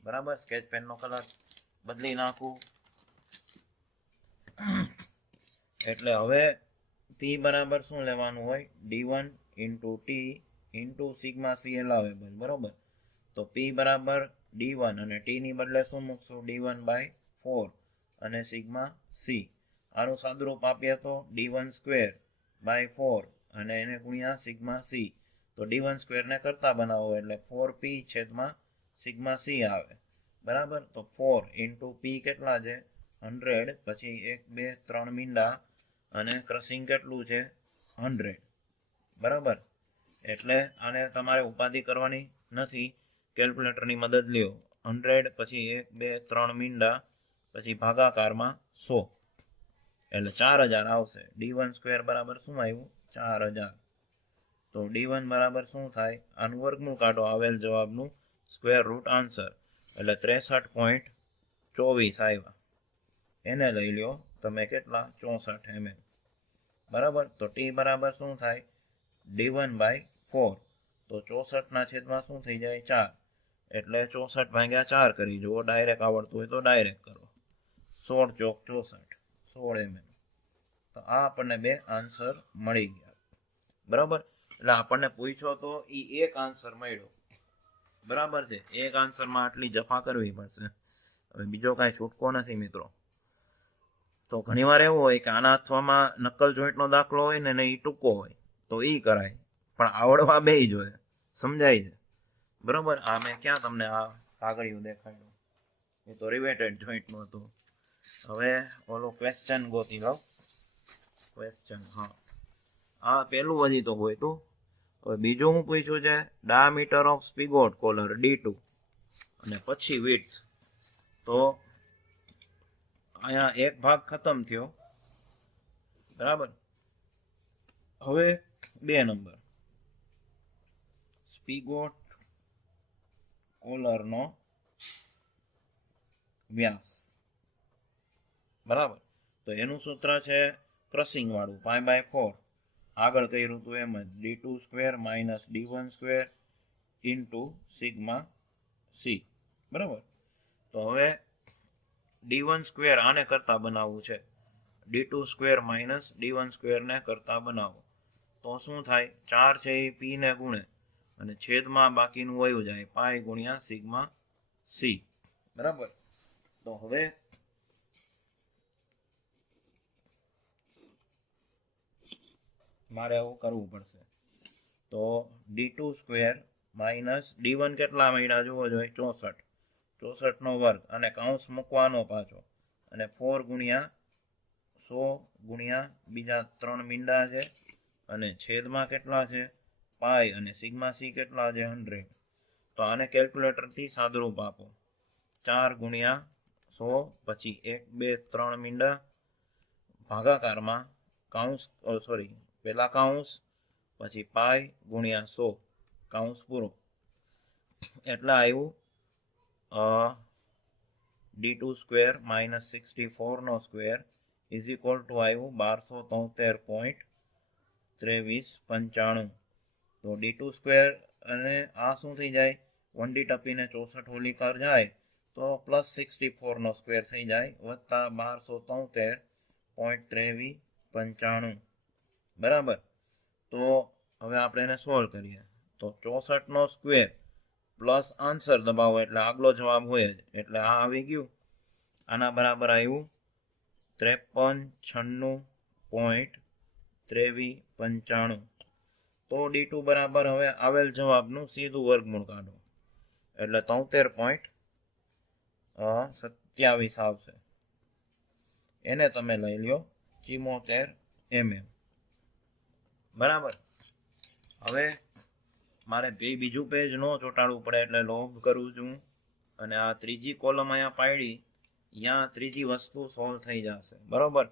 બરાબર. સ્કેચ પેનનો કલર બદલી નાખું. એટલે હવે P બરાબર શું લેવાનું હોય? D1 into T into sigma C allowable. બરાબર. તો P બરાબર D1 અને T ની બદલે શું મૂકશું? D1 બાય 4 અને સિગ્મા સી. આનું સાદુરૂપ આપીએ તો D1 સ્ક્વેર બાય 4 અને એને ગુણ્યા સિગ્મા સી. તો D1 સ્ક્વેરને કરતા બનાવો એટલે 4P છેદમાં સિગ્મા સી આવે. બરાબર. તો 4 ઇન્ટુ P કેટલા છે? 100. પછી 1 2 3 મીંડા અને ક્રશિંગ કેટલું છે? 100. બરાબર. એટલે આને તમારે ઉપાધિ કરવાની નથી. કેલ્ક્યુલેટરની મદદ લ્યો. 100 પછી 1 2 3 મીંડા પછી ભાગાકારમાં 100 એટલે 4000 આવશે. D1 સ્ક્વેર બરાબર શું આવ્યું? 4000. તો D1 બરાબર શું થાય? આનું વર્ગમૂળ કાઢો આવેલ જવાબનું, સ્ક્વેર રૂટ આન્સર એટલે 63.24 આવ્યા. એને લઈ લ્યો તમે કેટલા? 64 mm. બરાબર. તો T બરાબર શું થાય? D1 by 4. તો 64 ના છેદમાં શું થઈ જાય? 4. એટલે 64 ભાગ્યા 4 કરી જુઓ. ડાયરેક્ટ આવડતું હોય તો ડાયરેક્ટ કરો. 16 ચોક 64, 16 mm. તો આ આપણને બે આન્સર મળી ગયા. બરાબર. એટલે આપણને પૂછ્યો તો એ એક આન્સર મળ્યો. બરાબર છે. એક આન્સરમાં આટલી જફા કરવી પડશે. હવે બીજો કાંઈ છૂટકો નથી મિત્રો. તો ઘણીવાર એવું હોય કે આના અથવામાં નકલ જોઈન્ટનો દાખલો હોય ને એ ટૂંકો હોય તો એ કરાય, પણ આવડવા બે જોઈએ. સમજાય છે? બરાબર. આ મેં ક્યાં તમને આ કાગળિયું દેખાડ્યું? એ તો રિવેટેડ જોઈન્ટનું હતું. હવે ઓલો ક્વેશ્ચન ગોતી લો. ક્વેશ્ચન, હા, આ પેલું હજી તો હોય તું. હવે બીજું હું પૂછ્યું છે? ડાયામીટર ઓફ સ્પિગોટ કોલર D2 અને પછી વિડ્થ. તો અહીંયા એક ભાગ ખતમ થયો. બરાબર. હવે 2 નંબર સ્પિગોટ કોલરનો વ્યાસ. બરાબર. તો એનું સૂત્ર છે ક્રશિંગ વાળું π/4. આગળ કર્યું હતું એમ જ D2 square minus D1 square into sigma C. બરાબર. તો હવે D1 સ્ક્વેર આને કરતા બનાવવું છે. D2 સ્ક્વેર માઇનસ D1 સ્ક્વેરને કરતા બનાવો તો શું થાય? 4 છે એ P ને ગુણે અને છેદમાં બાકીનું વયું જાય π ગુણ્યા સિગ્મા સી. બરાબર. તો હવે મારે આવું કરવું પડશે. તો D2 સ્ક્વેર માઇનસ D1 કેટલા મળ્યા જુઓ જોઈએ? 64. 64 નો વર્ગ અને કૌંસ મૂકવાનો પાછો અને 4 ગુણ્યા 100 ગુણ્યા બીજા 3 મીંડા છે અને છેદમાં કેટલા છે? પાઈ અને સિગ્મા સી કેટલા છે? 100. તો આને કેલ્ક્યુલેટરથી સાદુરૂપ આપો. 4 ગુણ્યા 100 પછી 1 2 3 મીંડા ભાગાકારમાં કૌંસ પેલા કૌંસ પછી પાઈ ગુણ્યા 100 કૌંસ પૂરો. એટલે આવ્યું D2 સ્ક્વેર માઇનસ 64 નો સ્ક્વેર ઇઝ ઇક્વલ ટુ આવ્યું 1273.2395. તો D2 સ્ક્વેર અને આ શું થઈ જાય? 1D ટપીને 64 હોલીકાર જાય તો પ્લસ 64 નો સ્ક્વેર થઈ જાય વત્તા 1273.2395. બરાબર. તો હવે આપણે એને સોલ્વ કરીએ. તો 64 નો સ્ક્વેર પ્લસ આન્સર દબાવો એટલે આગલો જવાબ હોય જ. એટલે આ આવી ગયું. આના બરાબર આવ્યું 5396.2395. તો D2 બરાબર હવે આવેલ જવાબનું સીધું વર્ગમૂળ કાઢો એટલે 73.27 આવશે. એને તમે લઈ લ્યો 74 mm. બરાબર. હવે મારે બીજું પેજ ન ચોંટાડવું પડે એટલે લોગ કરું છું અને આ ત્રીજી કોલમ અહીંયા પાડી, ત્યાં ત્રીજી વસ્તુ સોલ્વ થઈ જશે. બરોબર.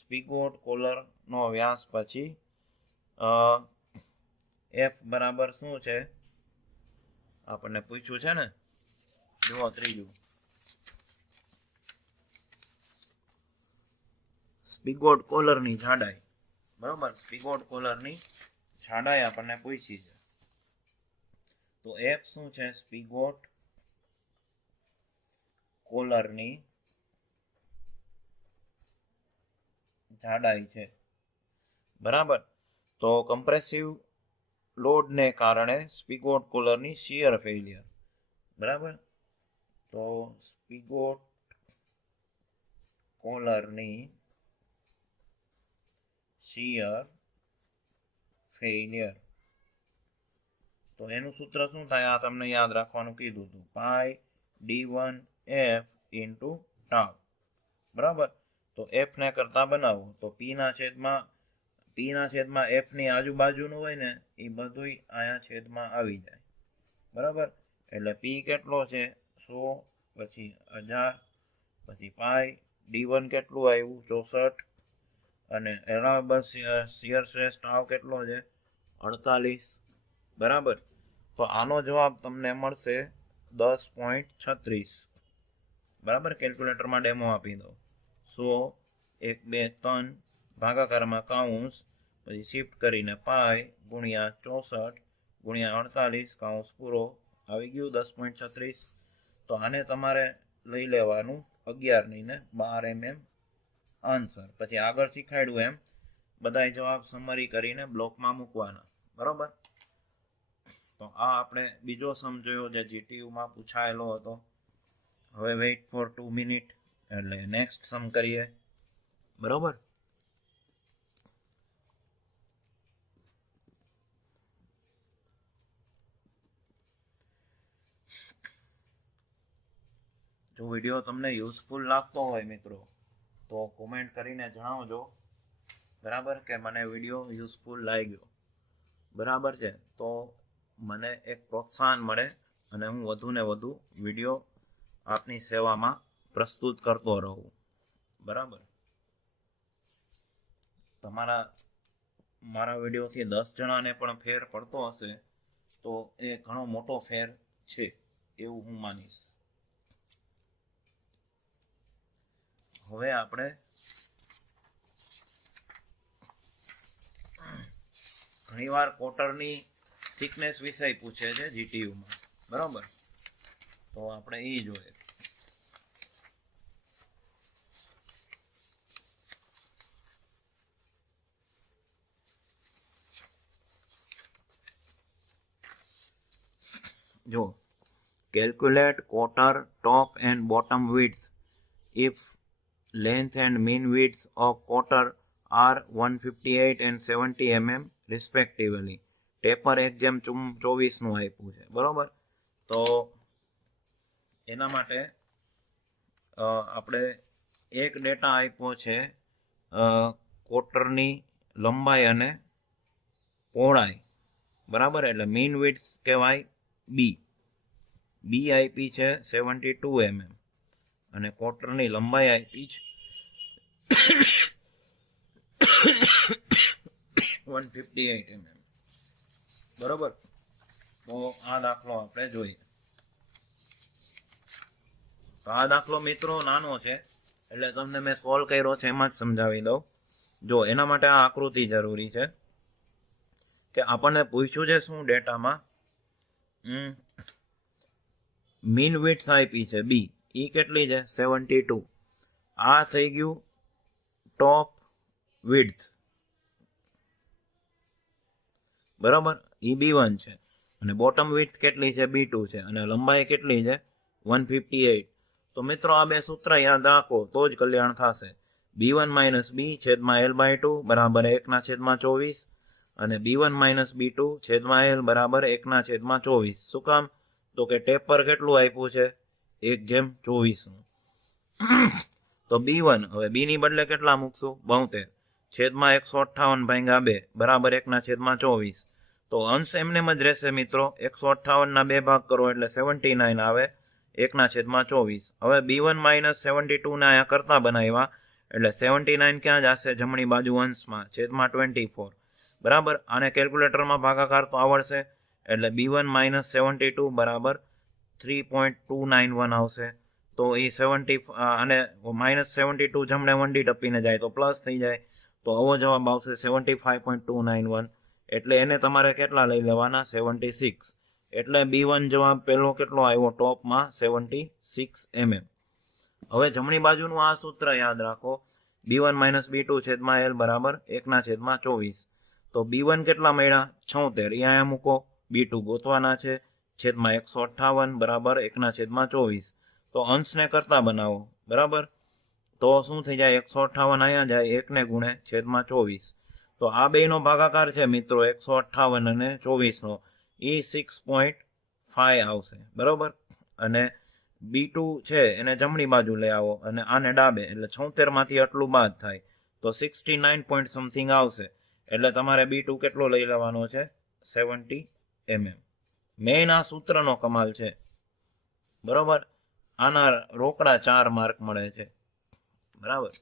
સ્પીગોટ કોલરનો વ્યાસ પછી F બરાબર શું છે આપણને પૂછ્યું છે ને, જુઓ ત્રીજું સ્પીગોટ કોલરની જાડાઈ. બરોબર. સ્પીગોટ કોલરની જાડાઈ આપણને પૂછી છે. તો F શું છે? સ્પીગોટ કોલરની જાડાઈ છે. બરાબર. તો કમ્પ્રેસિવ લોડને કારણે સ્પીગોટ કોલરની શિયર ફેલિયર. બરાબર. તો સ્પીગોટ કોલરની શિયર ફેલિયર. તો એનું સૂત્ર શું થાય? આ તમને યાદ રાખવાનું કીધું હતું, પાઈ D1F ઇન્ટુ ટાઉ. બરાબર. તો F ને કરતા બનાવો તો P ના છેદમાં F ની આજુબાજુનું હોય ને એ બધું આયા છેદમાં આવી જાય. બરાબર. એટલે P કેટલો છે? 100, પછી 1000, પછી પાઈ. D1 કેટલું આવ્યું? 64. અને એલાઉએબલ શિયર સ્ટ્રેસ ટાઉ કેટલો છે? 48. બરાબર. તો આનો જવાબ તમને મળશે 10.36. બરાબર. કેલ્ક્યુલેટરમાં ડેમો આપી દો. 100, 1, 2, 3 ભાગાકારમાં કૌંસ, પછી શિફ્ટ કરીને પાઈ ગુણ્યા 64 ગુણ્યા 48 કૌંસ પૂરો. આવી ગયું 10.36. તો આને તમારે લઈ લેવાનું 11 ને 12 mm આન્સર. પછી આગળ શીખાડ્યું એમ બધા જવાબ સમરી કરીને બ્લોકમાં મૂકવાના. બરોબર. તો આ આપણે બીજો સમ જોયો જે GTUમાં પૂછાયેલો હતો. હવે વેઇટ ફોર 2 મિનિટ એટલે નેક્સ્ટ સમ કરીએ. બરોબર. જો વિડીયો તમને યુઝફુલ લાગતો હોય મિત્રો તો કોમેન્ટ કરીને જણાવજો. બરાબર. કે મને વિડીયો યુઝફુલ લાગ્યો. બરાબર છે. તો મને એક પ્રોત્સાહન મળે અને હું વધુ ને વધુ વિડીયો આપની સેવામાં પ્રસ્તુત કરતો રહું. બરાબર. મારા વિડીયોથી 10 જણાને પણ ફેર પડતો હશે તો એ ઘણો મોટો ફેર છે એવું હું માનીશ. હવે આપણે ઘણીવાર કોટરની થિકનેસ વિષય પૂછે છે GTUમાં. બરાબર. તો આપણે એ જોઈએ. જો calculate quarter top and bottom width if length and mean width of quarter are 158 and 70 mm respectively. Taper 1:24 નું આપ્યું છે. બરોબર. તો એના માટે આપણે એક ડેટા આપ્યો છે કોટરની લંબાઈ અને પહોળાઈ. બરાબર. એટલે મીન વિડ્થ કહેવાય બી આપી છે 72 mm અને કોટરની લંબાઈ આપી છે 158 mm. બરોબર. તો આ દાખલો આપણે જોઈએ. તો આ દાખલો મિત્રો નાનો છે એટલે તમને મેં સોલ્વ કર્યો છે એમાં જ સમજાવી દઉં. જો એના માટે આ આકૃતિ જરૂરી છે કે આપણને પૂછ્યું છે શું ડેટામાં મીન વિડ્થ આપી છે બી, ઈ કેટલી છે 72. આ થઈ ગયું ટોપ વિડ્થ. બરાબર. ઈ B1 છે અને બોટમ વિડ્થ કેટલી છે B2 છે અને લંબાઈ કેટલી છે 158. તો મિત્રો આ બે સૂત્ર યાદ રાખો તો જ કલ્યાણ થશે. B1 - B / L/2 બરાબર 1/24 અને B1 માઇનસ B2 છેદમાં L બરાબર 1/24. શું કામ? તો કે ટેપર કેટલું આપ્યું છે? 1/24. તો B1 હવે B ની બદલે કેટલા મૂકશું? 72 છેદમાં 158 ભાગ્યા 2 બરાબર 1/24. તો અંશ એમનેમ જ રહેશે મિત્રો. 158 ના 2 ભાગ કરો એટલે 79 આવે 1/24. હવે B1 માઇનસ 72 ને અહીંયા કરતા બનાવ્યા એટલે 79 ક્યાં જશે? જમણી બાજુ અંશમાં છેદમાં 24. બરાબર. આને કેલ્ક્યુલેટરમાં ભાગાકાર તો આવડશે એટલે B1 માઇનસ 72 બરાબર 3.291 આવશે. તો એ 70 અને -72 જમણે 1D ટપીને જાય તો પ્લસ થઈ જાય. તો આવો જવાબ આવશે 75.291. એટલે એને તમારે કેટલા લઈ લેવાના? 76. એટલે B1 જવાબ પેલો કેટલો આવ્યો ટોપમાં? 76 mm. હવે જમણી બાજુનું આ સૂત્ર યાદ રાખો. B1 માઇનસ B2 છેદમાં L બરાબર 1/24. તો B1 કેટલા મળ્યા? 76. અહીંયા મૂકો. B2 ગોતવાના છે છેદમાં 158 બરાબર 1/24. તો અંશને કરતા બનાવો. બરાબર. તો શું થઈ જાય? 158 અહીંયા જાય 1 ને ગુણે છેદમાં 24. તો આ બેનો ભાગાકાર છે મિત્રો 158 અને 24 નો. એ 6.5 આવશે. બરોબર. અને B2 છે એને જમણી બાજુ લઈ આવો અને આને ડાબે એટલે 76 માંથી આટલું બાદ થાય તો 69 point સમથિંગ આવશે. એટલે તમારે B2 કેટલો લઈ લેવાનો છે? 70 mm. મેઇન આ સૂત્રનો કમાલ છે. બરોબર. આના રોકડા 4 માર્ક મળે છે. બરાબર.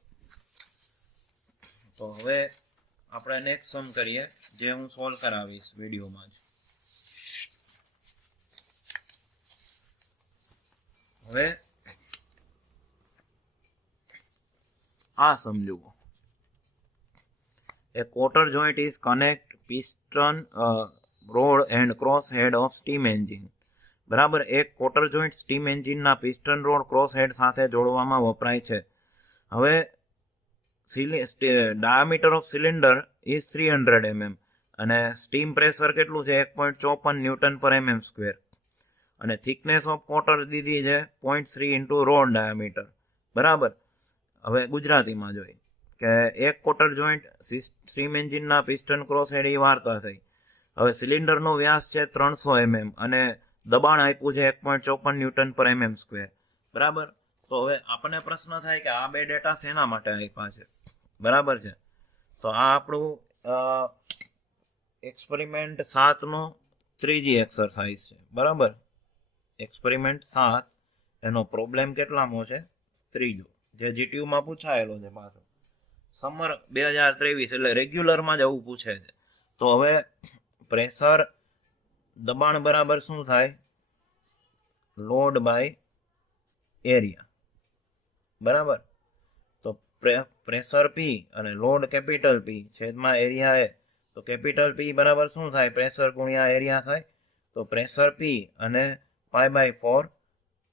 તો હવે આપણે નેક્સ્ટ સમ કરીએ જે હું સોલ્વ કરાવીશ વિડીયોમાં જ. હવે આ સમજવું. A quarter joint is connect piston rod and cross head of steam engine. બરાબર. એક ક્વાર્ટર જોઈન્ટ સ્ટીમ એન્જિનના પિસ્ટન રોડ ક્રોસ હેડ સાથે જોડવામાં વપરાય છે. હવે diameter of cylinder is 300 mm અને સ્ટીમ પ્રેશર કેટલું છે? 1.54 ન્યૂટન પર mm સ્ક્વેર. અને થિકનેસ ઓફ ક્વાર્ટર દીધી છે 0.3 ઇન્ટુ રોડ ડાયામીટર. બરાબર. હવે ગુજરાતીમાં જોઈએ કે એક ક્વાર્ટર જોઈન્ટ સ્ટીમ એન્જિનના પિસ્ટન ક્રોસ હેડ એ વાર્તા થઈ. હવે સિલિન્ડરનો વ્યાસ છે 300 mm અને દબાણ આપ્યું છે 1.54 ન્યૂટન પર mm સ્ક્વેર. બરાબર. તો હવે આપણને પ્રશ્ન થાય કે આ બે ડેટા શેના માટે આપ્યા છે? બરાબર છે. તો આ આપણું એક્સપેરિમેન્ટ 7 નો ત્રીજી એક્સરસાઇઝ છે. બરાબર. એક્સપેરિમેન્ટ 7 એનો પ્રોબ્લેમ કેટલામો છે? ત્રીજો, જે જીટીયુમાં પૂછાયેલો છે પાછો. સમર 2023 એટલે રેગ્યુલરમાં જ આવું પૂછે છે. તો હવે પ્રેશર દબાણ બરાબર શું થાય? Load by area. બરાબર. તો પ્રેશર P અને લોડ કેપિટલ P છેદમાં એરિયા એ. તો કેપિટલ P બરાબર શું થાય? પ્રેશર ગુણ્યા એરિયા થાય. તો પ્રેશર P અને π/4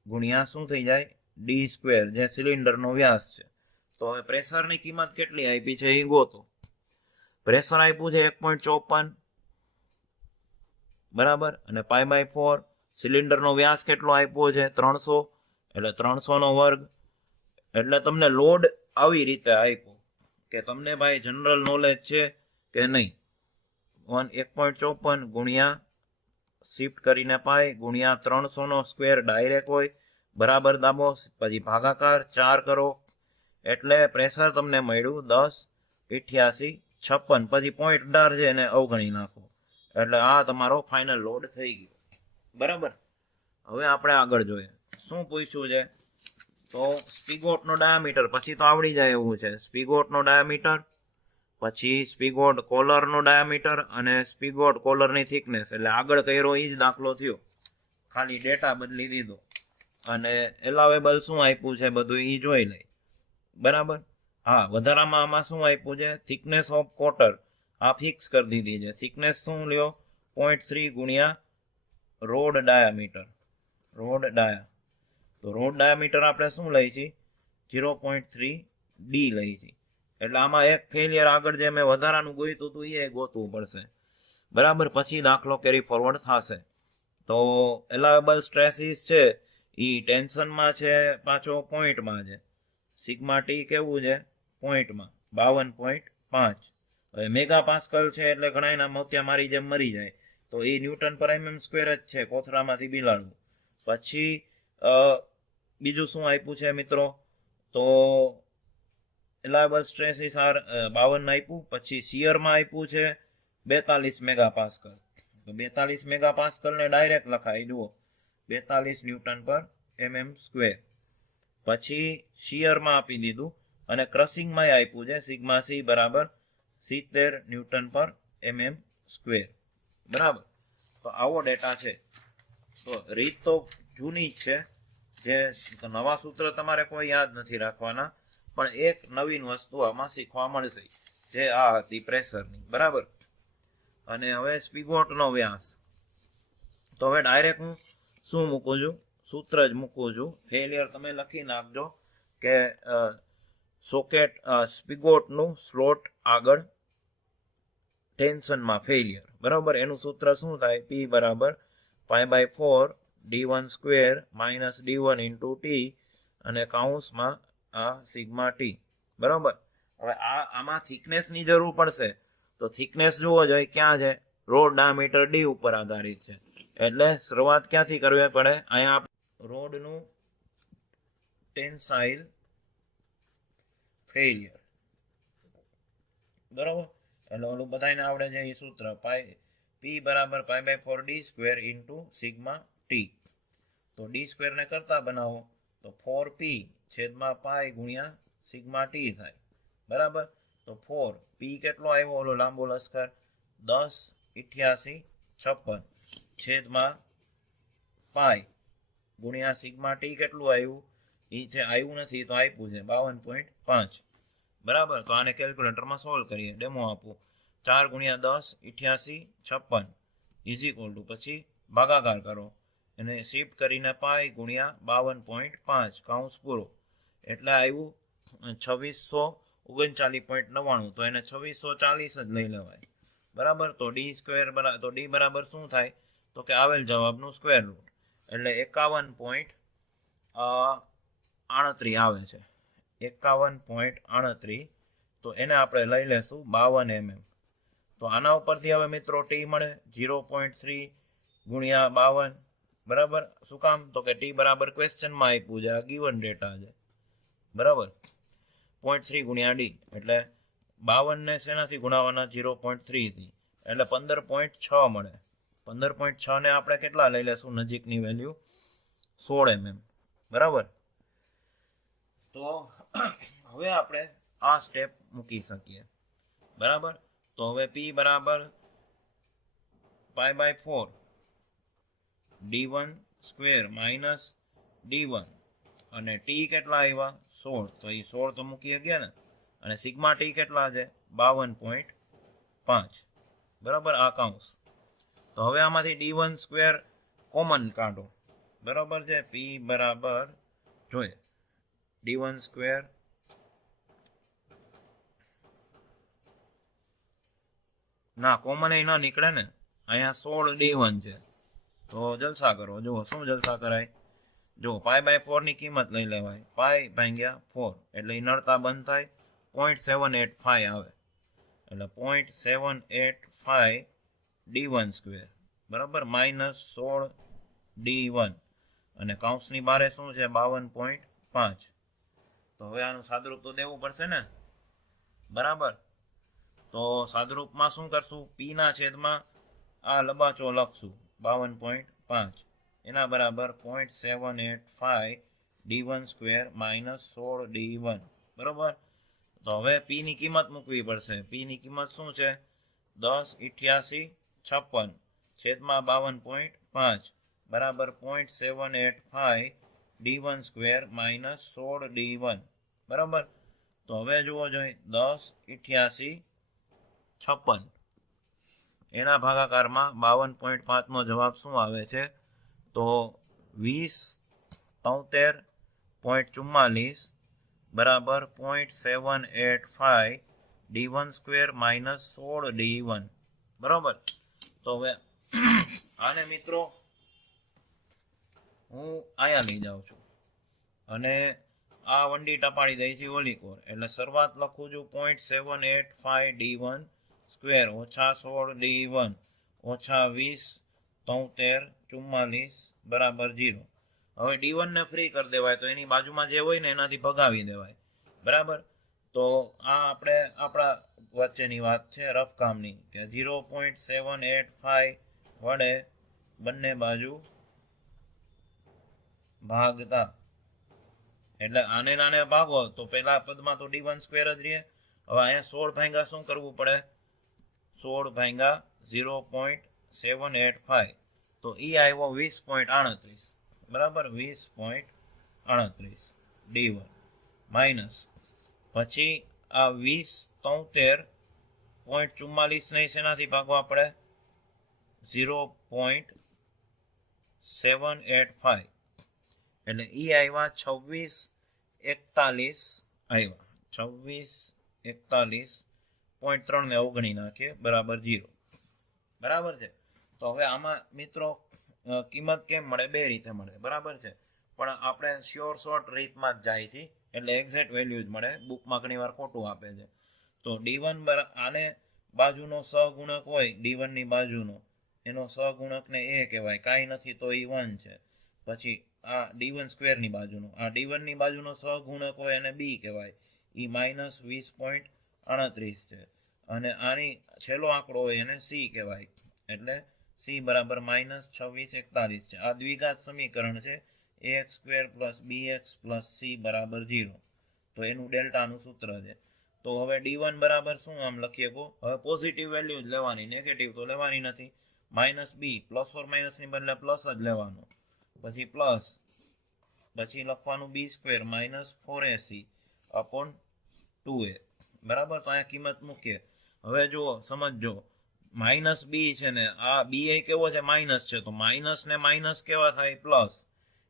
ગુણ્યા શું થઈ જાય? D સ્ક્વેર, જે સિલિન્ડરનો વ્યાસ છે. તો હવે પ્રેશરની કિંમત કેટલી આપી છે એ ગોતો. પ્રેશર આપ્યું છે 1.54. બરાબર. અને π/4 સિલિન્ડરનો વ્યાસ કેટલો આપ્યો છે? 300. એટલે 300 નો વર્ગ. એટલે તમને લોડ આવી રીતે આપ્યો કે તમને ભાઈ જનરલ નોલેજ છે કે નહીં. 1.54 ગુણ્યા શિફ્ટ કરીને પાઈ ગુણ્યા 300 નો સ્ક્વેર ડાયરેક્ટ હોય. બરાબર દાબો. પછી ભાગાકાર 4 કરો એટલે પ્રેશર તમને મળ્યું 10, 88, 56. પછી 0.18 છે એને અવગણી નાખો એટલે આ તમારો ફાઇનલ લોડ થઈ ગયો. બરાબર. હવે આપણે આગળ જોઈએ શું પૂછ્યું છે. તો સ્પીગોટનો ડાયામીટર પછી તો આવડી જાય એવું છે. સ્પીગોટનો ડાયામીટર, પછી સ્પીગોટ કોલરનો ડાયામીટર અને સ્પીગોટ કોલરની થિકનેસ. એટલે આગળ કર્યો એ જ દાખલો થયો, ખાલી ડેટા બદલી દીધો. અને એલાવેબલ શું આપ્યું છે બધું એ જોઈ લઈ. બરાબર. હા, વધારામાં આમાં શું આપ્યું છે? થિકનેસ ઓફ ક્વાર્ટર આ ફિક્સ કરી દીધી છે. થિકનેસ શું લ્યો? 0.3 ગુણ્યા રોડ ડાયામીટર. રોડ ડાયા. તો રોડ ડાયામીટર આપણે શું લઈ છીએ? 0.3 D લઈ છીએ. એટલે આમાં એક ફેલિયર આગળ જે મેં વધારાનું ગોઈતું હતું એ ગોતવું પડશે. બરાબર. પછી દાખલો કેરી ફોરવર્ડ થશે. તો એલાવેબલ સ્ટ્રેસીસ છે એ ટેન્શનમાં છે પાછો પોઈન્ટમાં છે. સિગ્મા ટી કેવું છે? પોઈન્ટમાં 52.5 હવે મેગા પાસ્કલ છે એટલે ઘણા એના મોતિયા મારી જેમ મરી જાય, તો એ ન્યૂટન પર mm સ્ક્વેર જ છે, કોથળામાંથી બિલાડવું. પછી બીજું શું આપ્યું છે મિત્રો, તો રિલાયબલ સ્ટ્રેસીસ આર 52 આપ્યું. પછી શિયરમાં આપ્યું છે 42 મેગા પાસ્કલ. તો 42 મેગા પાસ્કલને ડાયરેક્ટ લખાય, જુઓ 42 ન્યૂટન પર mm સ્ક્વેર. પછી શિયરમાં આપી દીધું અને ક્રશિંગમાં આપ્યું છે સિગ્મા સી બરાબર 70 ન્યૂટન પર mm સ્ક્વેર. બરાબર, તો આવો ડેટા છે. તો રીત તો જૂની જ છે, જે નવા સૂત્ર તમારે કોઈ યાદ નથી રાખવાના, પણ એક નવીન વસ્તુ આમાં શીખવા મળશે, જે આ હતી પ્રેશરની. બરાબર, અને હવે સ્પિગોટનો વ્યાસ. તો હવે ડાયરેક્ટ હું શું મૂકું છું, સૂત્ર જ મૂકું છું. ફેલિયર તમે લખી નાખજો કે સોકેટ સ્પિગોટનું સ્લોટ આગળ ટેન્શનમાં ફેલિયર. બરાબર, એનું સૂત્ર શું થાય, P બરાબર π/4 d1 square minus d1 into T અને કાઉન્સમાં આ સિગ્મા ટી. બરાબર, હવે આમાં થિકનેસની જરૂર પડશે, તો થિકનેસ જુઓ જોઈએ ક્યાં છે, રોડ ડાયામીટર ડી ઉપર આધારિત છે, એટલે શરૂઆત ક્યાંથી કરવી પડે, અહીંયા રોડનું ટેન્સાઇલ ફેલિયર. બરાબર, એટલે ઓલું બધાને આવડે છે એ સૂત્ર P બરાબર π/4 d square into sigma T. તો ડી સ્ક્વેરને કરતા બનાવો તો 4p છેદમાં પાઈ ગુણ્યા સિગ્મા ટી થાય. બરાબર, તો 4p કેટલો આવ્યો, ઓલો લાંબો લશ્કર 10 88 56 છેદમાં પાઈ ગુણ્યા સિગ્મા ટી કેટલું આવ્યું, એ છે આવ્યું નથી તો આપ્યું છે 52.5. બરાબર, તો આને કેલ્ક્યુલેટરમાં સોલ્વ કરીએ, ડેમો આપું. 4 ગુણ્યા 10 88 56 ઇઝ ઇક્વલ ટુ, પછી ભાગાકાર કરો એને શિફ્ટ કરીને પાઈ ગુણ્યા 52.5 કાઉન્સ પૂરો, એટલે આવ્યું 2639.99. તો એને 2640 જ લઈ લેવાય. બરાબર, તો ડી સ્ક્વેર તો ડી બરાબર શું થાય, તો કે આવેલ જવાબનું સ્ક્વેર રૂટ, એટલે 51.38 આવે છે. 51.38, તો એને આપણે લઈ લેશું 52 mm. તો આના ઉપરથી હવે મિત્રો ટી મળે 0.3 ગુણ્યા 52. બરાબર, શું કામ, તો કે ટી બરાબર ક્વેશ્ચનમાં આપ્યું છે, આ ગિવન ડેટા છે. બરાબર, 0.3 ગુણ્યા ડી એટલે 52 ને શેનાથી ગુણાવાના, 0.3 થી, એટલે 15.6 મળે. 15.6 ને આપણે કેટલા લઈ લેશું, નજીકની વેલ્યુ 16 mm. બરાબર, તો હવે આપણે આ સ્ટેપ મૂકી શકીએ. બરાબર, તો હવે P બરાબર π/4 d1 સ્ક્વેર માઇનસ d1 અને ટી કેટલા આવ્યા 16, તો એ 16 તો મૂકી ગયા ને, અને સિગ્મા ટી કેટલા છે 52.5. બરાબર, આ કાઉન્સ. તો હવે આમાંથી d1 સ્ક્વેર કોમન કાઢો. બરાબર છે, P બરાબર જોઈએ d1 સ્ક્વેર ના કોમન એ ના નીકળે ને, અહીંયા 16 d1 છે, તો જલસા કરો. જુઓ શું જલસા કરાય, જો π/4 ની કિંમત લઈ લેવાય, π/4 એટલે એ નડતા બંધ થાય, 0.785 આવે, એટલે 0.785 d1 સ્ક્વેર બરાબર માઇનસ 16 d1 અને કાઉન્સની બારે શું છે 52.5. તો હવે આનું સાદુરૂપ તો દેવું પડશે ને. બરાબર, તો સાદુરૂપમાં શું કરશું, P ના છેદમાં આ લંબાચો લખશું 52.5, એના બરાબર 0.785 d1 સ્ક્વેર માઇનસ 16 d1. બરાબર, તો હવે P ની કિંમત મૂકવી પડશે. P ની કિંમત શું છે 10 88 56 છેદમાં 52.5 બરાબર 0.785 d1 સ્ક્વેર માઇનસ 16 d1. બરાબર, તો હવે જુઓ જોઈએ 10 88 56 એના ભાગાકારમાં 52.5 નો જવાબ શું આવે છે, તો 2073.44 બરાબર 0.785 d1 સ્ક્વેર માઇનસ 16 d1. બરાબર, તો હવે આને મિત્રો હું અહીંયા લઈ જાઉં છું અને આ વંડી ટપાડી દઈ છે ઓલી કોર, એટલે શરૂઆત લખું છું 0.785 d1 સ્ક્વેર ઓછા 16 D1 ઓછા 20 73 44 બરાબર 0. હવે D1 ને ફ્રી કરી દેવાય તો એની બાજુમાં જે હોય ને એનાથી ભગાવી દેવાય. બરાબર. તો આ આપણે આપણા વચ્ચેની વાત છે રફ કામની કે 0.785 વડે બંને બાજુ ભાગતા. એટલે આને નાને ભાગો તો પેલા પદમાં તો D1 સ્ક્વેર જ રહે. હવે અહીંયા 16 ભાગ્યા શું કરવું પડે? 16 ભાગ્યા 0.785 તો ઈ આવ્યો 20.38. બરાબર 20.38 D1 માઇનસ પછી આ 20 73.44 ને શેનાથી ભાગવા પડે? 0.785 એટલે ઈ આવ્યા 2641 આવ્યા 2641.3 ને અવગણી નાખીએ બરાબર 0. બરાબર છે. તો હવે આમાં મિત્રો કિંમત કેમ મળે? બે રીતે મળે. બરાબર છે. પણ આપણે શ્યોર શોર્ટ રીતમાં જ જાય છે એટલે એક્ઝેક્ટ વેલ્યુ જ મળે. બુકમાં ઘણી વાર ખોટું આપે છે. તો D1 આને બાજુનો સહગુણક હોય D1 ની બાજુનો એનો સહગુણક ને a કહેવાય. કાંઈ નથી તો એ 1 છે. પછી આ D1 સ્ક્વેર ની બાજુનો આ D1 ની બાજુનો સહગુણક હોય એને b કહેવાય. એ -20.38 છે. અને આની છેલ્લો આંકડો હોય એને c કહેવાય. એટલે c બરાબર -2641 છે. આ દ્વિઘાત સમીકરણ છે. ax square plus bx plus c બરાબર 0. તો એનું ડેલ્ટાનું સૂત્ર છે. તો હવે D1 બરાબર શું આમ લખીએ કહો? હવે પોઝિટિવ વેલ્યુ જ લેવાની, નેગેટિવ તો લેવાની નથી. -b પ્લસ ઓર માઇનસ ની બદલે પ્લસ જ લેવાનું. પછી પ્લસ પછી લખવાનું b square -4ac upon 2a. બરાબર. તો અહીંયા કિંમત મૂકીએ. હવે જુઓ સમજજો -b છે ને આ b એ કેવો છે? માઇનસ છે. તો માઇનસ ને માઇનસ કેવા થાય? પ્લસ.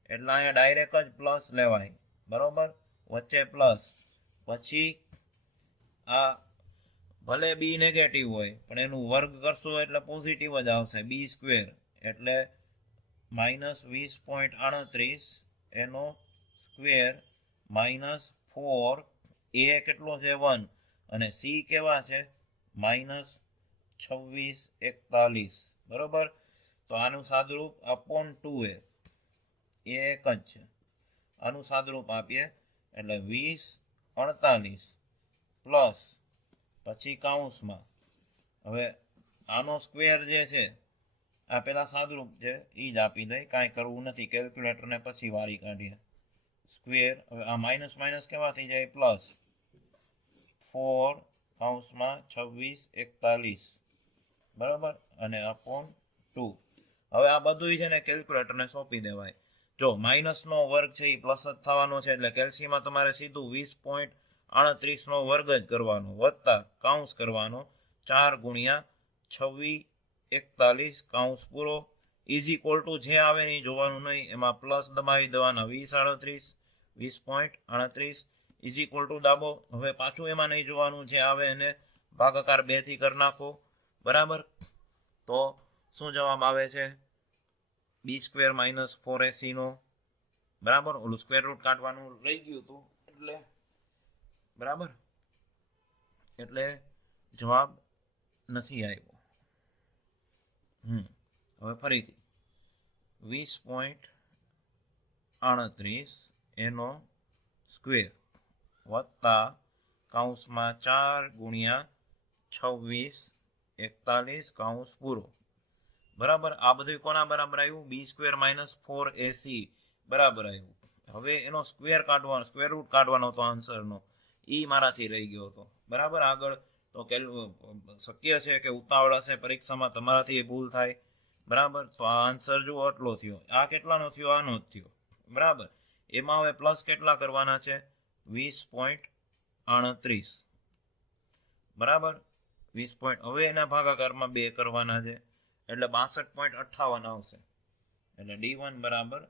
એટલે અહીંયા ડાયરેક્ટ જ પ્લસ લેવાય. બરોબર. વચ્ચે પ્લસ. પછી આ ભલે b નેગેટિવ હોય પણ એનું વર્ગ કરશો એટલે પોઝિટિવ જ આવશે. b સ્ક્વેર એટલે -20.38 એનો સ્ક્વેર -4 a કેટલો છે? 1 અને c કેવા છે? -2641. બરોબર. તો આનું સાદુરૂપ અપોન 2a એ એક જ છે. આનું સાદુરૂપ આપીએ એટલે 2048 પ્લસ પછી કૌંસમાં હવે આનો સ્ક્વેર જે છે આ પેલા સાદુરૂપ છે એ જ આપી દઈ. કાંઈ કરવું નથી. કેલ્ક્યુલેટરને પછી વારી કાઢીએ. સ્ક્વેર હવે આ માઇનસ માઇનસ કેવા થઈ જાય? પ્લસ 4 કૌંસમાં 2641 બરાબર અને અપોન 2. હવે આ બધું છે ને કેલ્ક્યુલેટરને સોંપી દેવાય. જો માઇનસનો વર્ગ છે એ પ્લસ જ થવાનો છે એટલે કેલ્સીમાં તમારે સીધું 20.38 નો વર્ગ જ કરવાનો વત્તા કૌંસ કરવાનો 4 ગુણ્યા 2641 કૌંસ પૂરો ઇઝ ઇક્વલ ટુ જે આવે નહીં જોવાનું નહીં. એમાં પ્લસ દબાવી દેવાના 20.38 ઇઝ ઇક્વલ ટુ દાબો. હવે પાછું એમાં નહીં જોવાનું, જે આવે એને ભાગાકાર 2 થી કરી નાખો. બરાબર. તો શું જવાબ આવે છે? b સ્ક્વેર -4ac નો. બરાબર. ઓલું સ્ક્વેર રૂટ કાઢવાનું રહી ગયું હતું એટલે બરાબર એટલે જવાબ નથી આવ્યો. હવે ફરીથી 20.38 એનો સ્ક્વેર વત્તા કૌંસમાં 4 ગુણ્યા 2641 કૌંસ પૂરો. બરાબર. આ બધું કોના બરાબર આવ્યું? b સ્ક્વેર -4ac બરાબર આવ્યું. હવે એનો સ્ક્વેર કાઢવાનો, સ્ક્વેર રૂટ કાઢવાનો તો આન્સરનો ઈ મારાથી રહી ગયો હતો. બરાબર. આગળ તો શક્ય છે કે ઉતાવળ હશે પરીક્ષામાં તમારાથી ભૂલ થાય. બરાબર. તો આ આન્સર જુઓ આટલો થયો. આ કેટલાનો થયો? આનો જ થયો. બરાબર. એમાં હવે પ્લસ કેટલા કરવાના છે? 20.38. બરાબર. 20. હવે એના ભાગાકારમાં 2 કરવાના છે એટલે 62.58 આવશે. એટલે D1 બરાબર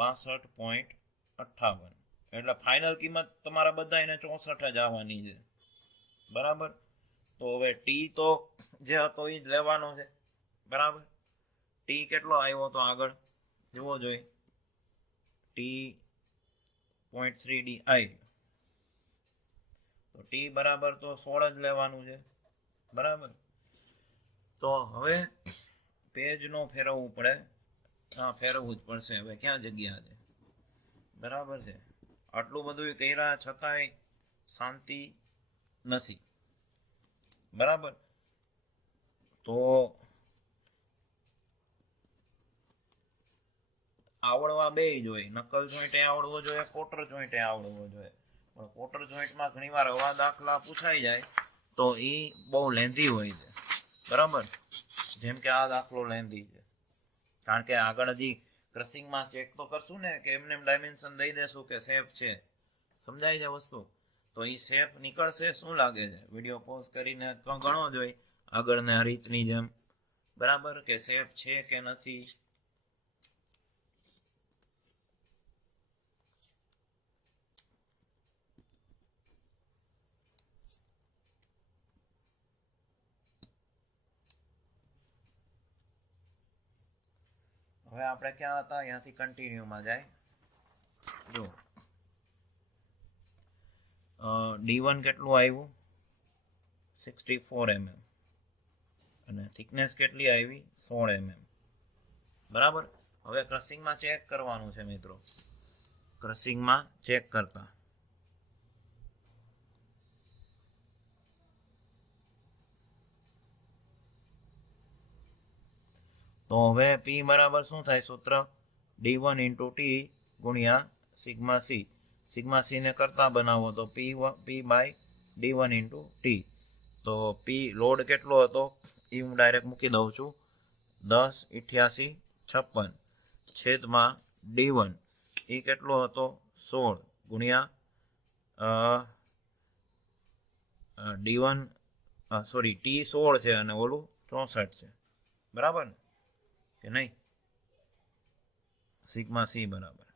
62.58. એટલે ફાઇનલ કિંમત તમારા બધા એને 64 જ આવવાની છે. બરાબર. તો હવે ટી તો જે હતો એ જ લેવાનો છે. બરાબર. ટી કેટલો આવ્યો તો આગળ જોવો જોઈએ. ટી 0.3D આવી. તો ટી બરાબર તો 16 જ લેવાનું છે. બરાબર. તો હવે પેજ નો ફેરવવું પડે, હા ફેરવવું જ પડશે. હવે ક્યાં જગ્યા છે, બરાબર છે. આટલું બધું કર્યા છતાંય શાંતિ નથી, બરાબર. તો આવડવા બે જોઈએ, નકલ જોઈન્ટ આવડવો જોઈએ, કોટર જોઈન્ટ આવડવો જોઈએ. પણ કોટર જોઈન્ટમાં ઘણીવાર આવા દાખલા પૂછાઈ જાય તો એ બહુ લેન્ધી હોય છે, બરાબર. જેમ કે આ દાખલો લેન્ધી છે, કારણ કે આગળ હજી ક્રસિંગમાં ચેક તો કરશું ને કે એમને ડાયમેન્શન દઈ દેશું કે શેપ છે, સમજાય છે વસ્તુ. તો એ શેપ નીકળશે. શું લાગે છે, વિડીયો પોઝ કરીને ગણો જોઈએ આગળ ને આ રીતની જેમ, બરાબર, કે શેપ છે કે નથી. હવે આપણે ક્યાં હતા, અહીંયાથી કન્ટિન્યુમાં જાય. જો D1 કેટલું આવ્યું, 64 mm, અને થિકનેસ કેટલી આવી, 16 mm, બરાબર. હવે ક્રસિંગમાં ચેક કરવાનું છે મિત્રો, ક્રસિંગમાં ચેક કરતા તો હવે P બરાબર શું થાય સૂત્ર, D1 × T ગુણ્યા સિગ્મા C. સિગ્મા C ને કરતા બનાવો તો P બાય D1 × T. તો P લોડ કેટલો હતો એ હું ડાયરેક્ટ મૂકી દઉં છું, 108856 છેદમાં D1 એ કેટલો હતો, 16 ગુણ્યા D1 સોરી T 16 છે અને ઓલું 64 છે, બરાબર ને કે નહીં, સિગ્મા C બરાબર.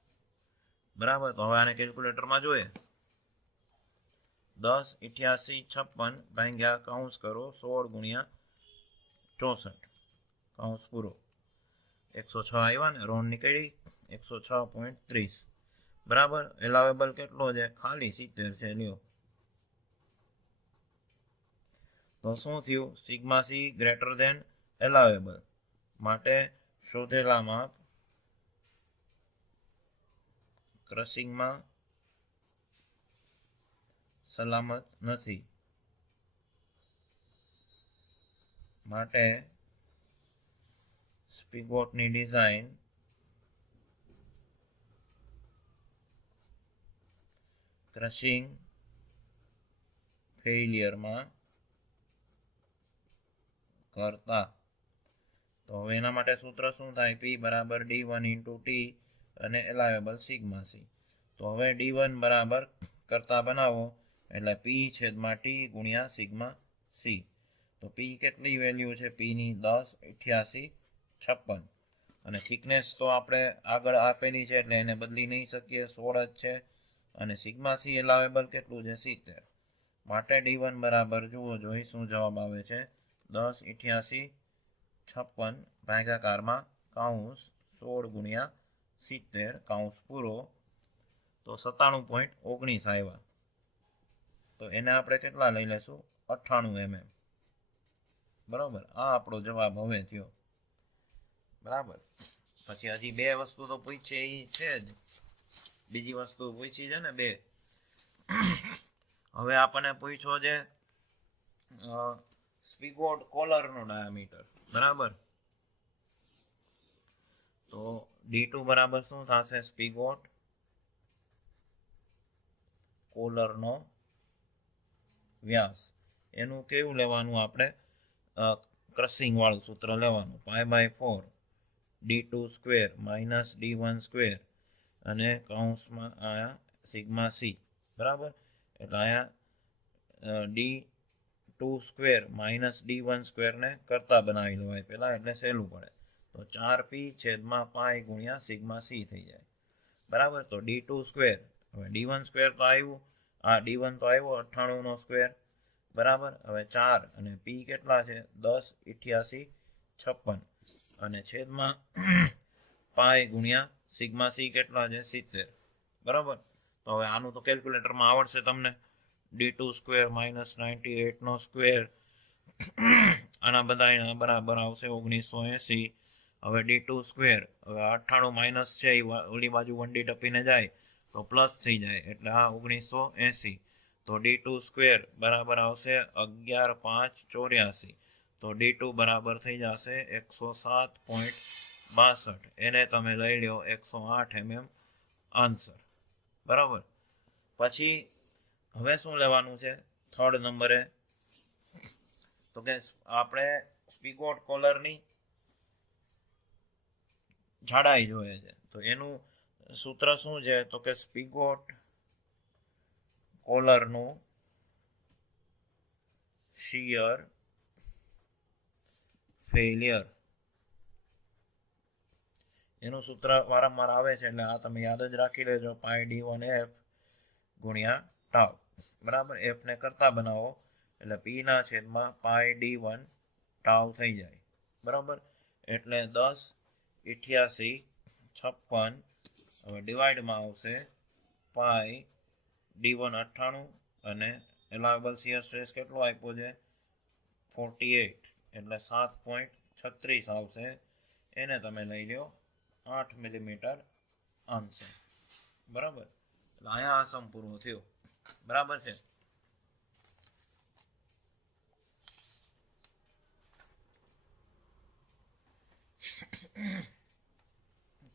તો હવે આને કેલ્ક્યુલેટરમાં જોઈએ, 108856 ભાગ્યા કાઉન્સ કરો 16 ગુણ્યા 64 કાઉન્સ પૂરો, 106 આવ્યા ને, રોન નીકળી 106.30, બરાબર. એલાવેબલ કેટલો છે, ખાલી 70 છે, લ્યો. તો શું થયું, સિગ્મા C ગ્રેટર ધેન એલાવેબલ, માટે શોધેલા માપ ક્રસિંગમાં સલામત નથી, માટે સ્પિગોટની ડિઝાઇન ક્રશિંગ ફેઇલિયરમાં કરતા. તો હવે એના માટે સૂત્ર શું થાય, P બરાબર D1 × T અને એલાવેબલ સિગ્મા C. તો હવે D1 બરાબર કરતા બનાવો એટલે P છેદમાં T ગુણ્યા સિગ્મા C. તો P કેટલી વેલ્યુ છે, P ની 108856, અને થિકનેસ તો આપણે આગળ આપેલી છે એટલે એને બદલી નહીં શકીએ, 16 જ છે, અને સિગ્મા C એલાવેબલ કેટલું છે, 70. માટે D1 બરાબર જુઓ જોઈ શું જવાબ આવે છે, 108856 ભાગાકારમાં કાઉન્સ 16 ગુણ્યા 70 કાઉન્સ પૂરો, તો 97.19 આવ્યા. તો એને આપણે કેટલા લઈ લેશું, 98 mm, બરાબર. આ આપણો જવાબ હવે થયો, બરાબર. પછી હજી બે વસ્તુ તો પૂછી એ છે જ, બીજી વસ્તુ પૂછી છે ને બે. હવે આપણને પૂછ્યો છે સ્પિગોટ કોલરનો ડાયામીટર, બરાબર. તો D2 બરાબર શું થશે, સ્પિગોટ કોલરનો વ્યાસ, એનું કેવું લેવાનું આપણે, ક્રસિંગ વાળું સૂત્ર લેવાનું, π/4 D2² - D1² અને કૌંસમાં આયા સિગ્મા C, બરાબર. એટલે અહીંયા D2² - D1² ને કરતા બનાવી લેવાય પહેલા, એટલે સહેલું પડે. તો 4P છેદમાં π ગુણ્યા સિગ્મા C થઈ જાય, બરાબર. તો D2², હવે D1² તો આવ્યું, આ D1 તો આવ્યો 98 નો², બરાબર. હવે 4 અને P કેટલા છે, 108856, અને છેદમાં π ગુણ્યા સિગ્મા C કેટલા છે, 70, બરાબર. તો હવે આનું તો કેલ્ક્યુલેટરમાં આવડશે તમને, D2² - 98 નો² આના બધા બરાબર આવશે 1980. હવે d2², હવે 98 માઇનસ છે એ ઓલી બાજુ 1d ટપીને જાય તો પ્લસ થઈ જાય, એટલે આ 1980. તો d2² બરાબર આવશે 11,584. તો d2 બરાબર થઈ જશે 107.62. એને તમે લઈ લો 108 mm આન્સર. બરાબર. પછી હવે શું લેવાનું છે થર્ડ નંબરે? તો કે આપણે સ્પીગોટ કોલરની જાડાઈ જોઈએ છે. તો એનું સૂત્ર શું છે? તો કે સ્પીગોટ કોલરનું શિયર ફેલિયર, એનું સૂત્ર વારંવાર આવે છે, એટલે આ તમે યાદ જ રાખી લેજો. πd1f ગુણ્યા ટાઉ. બરાબર. f ને કરતા બનાવો એટલે p ના છેદમાં πd1 ટાઉ થઈ જાય. બરાબર. એટલે 10, 88, 56. હવે ડિવાઈડમાં આવશે πd1 98 અને એલાવેબલ શિયર સ્ટ્રેસ કેટલો આપ્યો છે 48, એટલે 7.36 આવશે. એને તમે લઈ લો 8 મિલીમીટર આન્સર. બરાબર. એટલે અહીંયા આ સમ પૂરો થયો. બરાબર છે.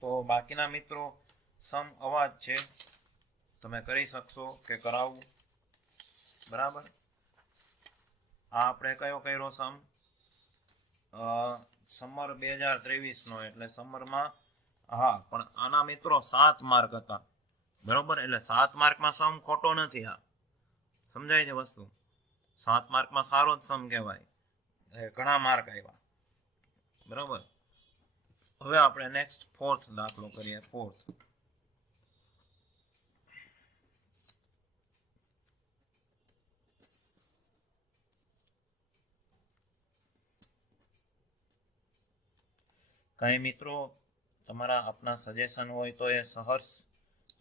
તો બાકીના મિત્રો સમ અવાજ છે, તમે કરી શકશો કે કરાવું. બરાબર. આ આપણે કયો કર્યો સમ? સમર 2023 નો, એટલે સમરમાં. હા, પણ આના મિત્રો 7 માર્ક હતા. બરોબર. એટલે 7 માર્કમાં સમ ખોટો નથી. આ સમજાય છે વસ્તુ. 7 માર્કમાં સારો જ સમ કહેવાય. ઘણા માર્ક આવ્યા. બરોબર. હવે આપણે નેક્સ્ટ ફોર્થ દાખલો કરીએ. ફોર્થ. કઈ મિત્રો તમારા આપના સજેશન હોય તો એ સહર્ષ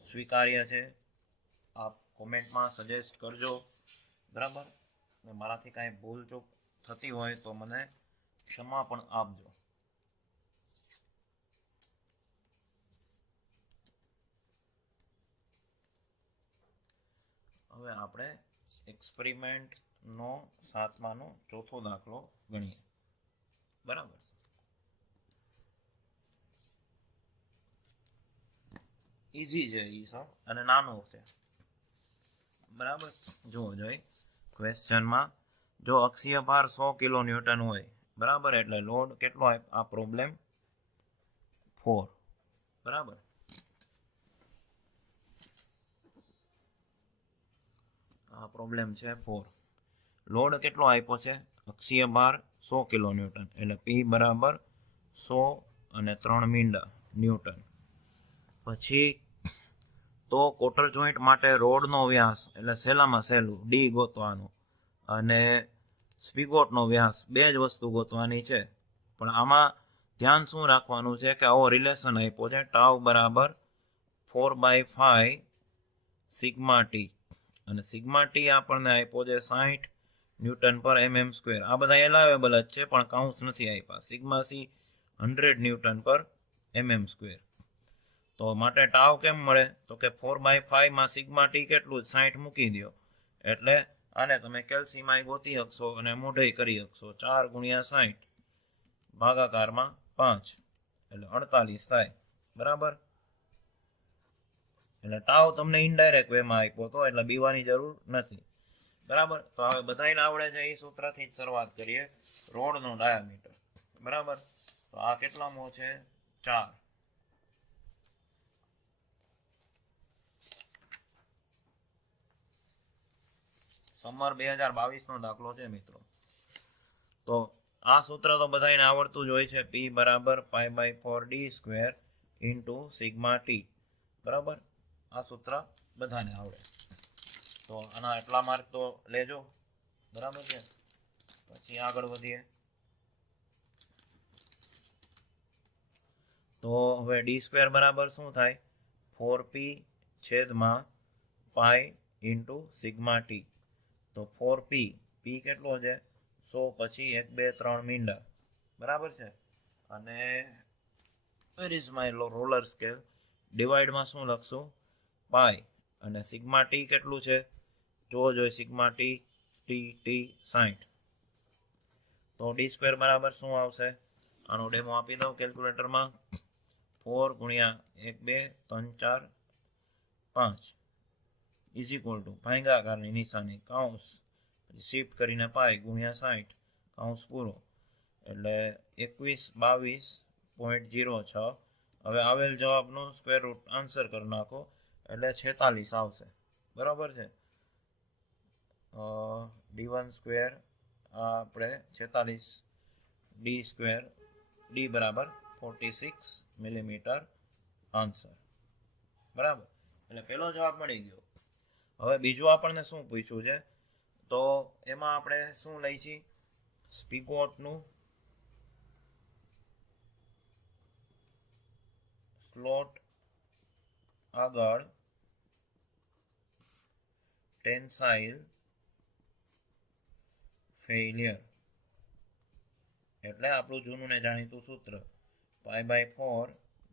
સ્વીકાર્ય છે. આપ કોમેન્ટમાં સજેસ્ટ કરજો. બરાબર. મારાથી કાંઈ ભૂલચૂક થતી હોય તો મને ક્ષમા પણ આપજો. હવે આપણે એક્સપેરિમેન્ટનો 7માનો ચોથો દાખલો ગણીએ. બરાબર. ઈઝી છે એ સમ, અને નાનું છે. બરાબર. જુઓ જોઈ ક્વેશ્ચનમાં, જો અક્ષીય ભાર 100 કિલો ન્યૂટન હોય, બરાબર, એટલે લોડ કેટલો આ પ્રોબ્લેમ 4. બરાબર. આ પ્રોબ્લેમ છે 4. લોડ કેટલો આપ્યો છે? અક્ષીય ભાર 100 કિલો ન્યૂટન, એટલે P બરાબર 100 અને 3 મીંડા ન્યૂટન. પછી તો કોટર જોઈન્ટ માટે રોડનો વ્યાસ, એટલે સહેલામાં સહેલું D ગોતવાનું, અને સ્પીગોટનો વ્યાસ, બે જ વસ્તુ ગોતવાની છે. પણ આમાં ધ્યાન શું રાખવાનું છે કે આવો રિલેશન આપ્યો છે ટાઉ બરાબર 4/5 સિગ્મા ટી, અને સિગ્મા ટી આપણને આપ્યો છે 60 ન્યૂટન પર mm². આ બધા એલાવેબલ જ છે, પણ કાઉન્સ નથી આપ્યા. સિગ્મા સી 100 ન્યૂટન પર mm². તો માટે ટાવ કેમ મળે? તો કે 4/5 માં સિગ્મા ટી કેટલું? 60 મૂકી દો, એટલે આને તમે કેલ્સીમાં ગોતી શકશો અને મોઢે કરી શકશો. 4 ગુણ્યા 60 ભાગાકારમાં 5, એટલે 48 થાય. બરાબર. એટલે ટાવ તમને ઇનડાયરેક્ટ વેમાં આપ્યો હતો, એટલે બીવાની જરૂર નથી. બરાબર. તો હવે બધાને આવડે છે એ સૂત્રથી જ શરૂઆત કરીએ. રોડનો ડાયામીટર. બરાબર. તો આ કેટલામો છે? 4. સમર 2022 નો દાખલો છે મિત્રો. તો આ સૂત્ર તો બધાને આવડતું જ હોય છે. P બરાબર π/4d² ઇન્ટુ સિગ્મા ટી. બરાબર. આ સૂત્ર બધાને આવડે. તો આના એટલા માર્ક તો લેજો. બરાબર છે. પછી આગળ વધીએ. તો હવે d² બરાબર શું થાય? 4p છેદમાં પાઈ ઇન્ટુ સિગ્મા ટી. તો 4p, p કેટલો છે? 100 પછી 1 2 3 મીંડા, બરાબર છે. અને where is my roller scale, ડિવાઈડમાં શું લખશું, પાઈ, અને સિગ્મા ટી કેટલું છે જોવો જોઈએ, સિગ્મા ટી ટી ટી 60, તો ડી સ્ક્વેર બરાબર શું આવશે, આનો ડેમો આપી દઉં કેલ્ક્યુલેટરમાં, 4 ગુણ્યા 1 2 3 4 5 ઇઝ ઇક્વલ ટુ ભાગાકારની નિશાની કૌંસ શિફ્ટ કરીને પાઈ ગુણ્યા 60 કૌંસ પૂરો, એટલે 2122.06. હવે આવેલ જવાબનો સ્ક્વેર રૂટ આન્સર કરી નાખો એટલે 46 આવશે, બરાબર છે. d1 સ્ક્વેર આપણે 46, ડી સ્ક્વેર ડી બરાબર 46 મિલીમીટર આન્સર, બરાબર. એટલે પહેલો જવાબ મળી ગયો. હવે બીજું આપણને શું પૂછ્યું છે, તો એમાં આપણે શું લઈ છીએ, સ્પિગોટનું સ્લોટ આગળ ટેન્સાઇલ ફેઇલિયર, એટલે આપણું જૂનું ને જાણીતું સૂત્ર π/4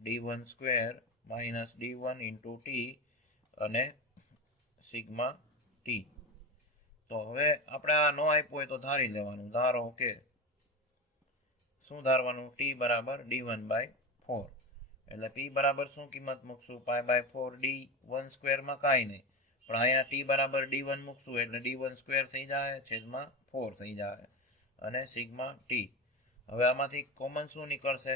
d1 square minus d1 into T અને સિગ્મા ટી. તો હવે આપણે આ ન આપ્યું હોય તો ધારી લેવાનું, ધારો કે શું ધારવાનું, ટી બરાબર d1/4, એટલે p બરાબર શું કિંમત મૂકશું, π/4 d1 સ્ક્વેરમાં કાંઈ નહીં, પણ અહીંયા ટી બરાબર d1 મૂકશું એટલે d1 સ્ક્વેર થઈ જાય છેદમાં 4 થઈ જાય, અને સિગ્મા ટી. હવે આમાંથી કોમન શું નીકળશે,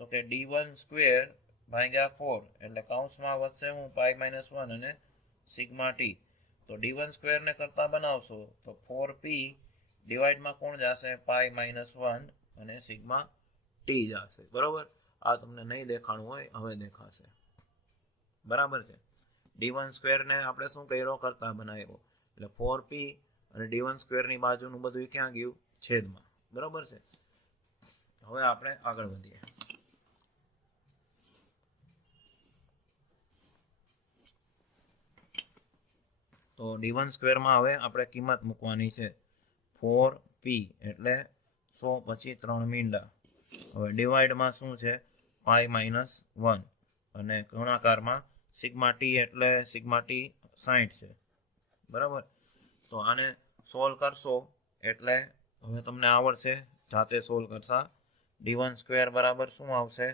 તો કે d1 સ્ક્વેર ભાગ્યા 4, એટલે કૌંસમાં વધશે હું π-1 અને સિગ્મા ટી. તો d1 સ્ક્વેરને કરતા બનાવશો તો 4p ડિવાઈડમાં કોણ જશે, π-1 અને સિગ્મા ટી જશે, બરાબર. આ તમને નહીં દેખાણું હોય હવે દેખાશે, બરાબર છે. d1 સ્ક્વેરને આપણે શું કર્યો, કરતા બનાવ્યો, એટલે 4p અને d1 સ્ક્વેરની બાજુનું બધું ક્યાં ગયું, છેદમાં, બરાબર છે. હવે આપણે આગળ વધીએ. તો d1 સ્ક્વેરમાં હવે આપણે કિંમત મૂકવાની છે 4p, એટલે 100 પછી 3 મીંડા. હવે ડિવાઈડમાં શું છે, π-1, અને ગુણાકારમાં સિગ્મા ટી, એટલે સિગ્મા ટી 60 છે, બરાબર. તો આને સોલ્વ કરશો એટલે હવે તમને આવડશે, જાતે સોલ્વ કરશા. d1 સ્ક્વેર બરાબર શું આવશે,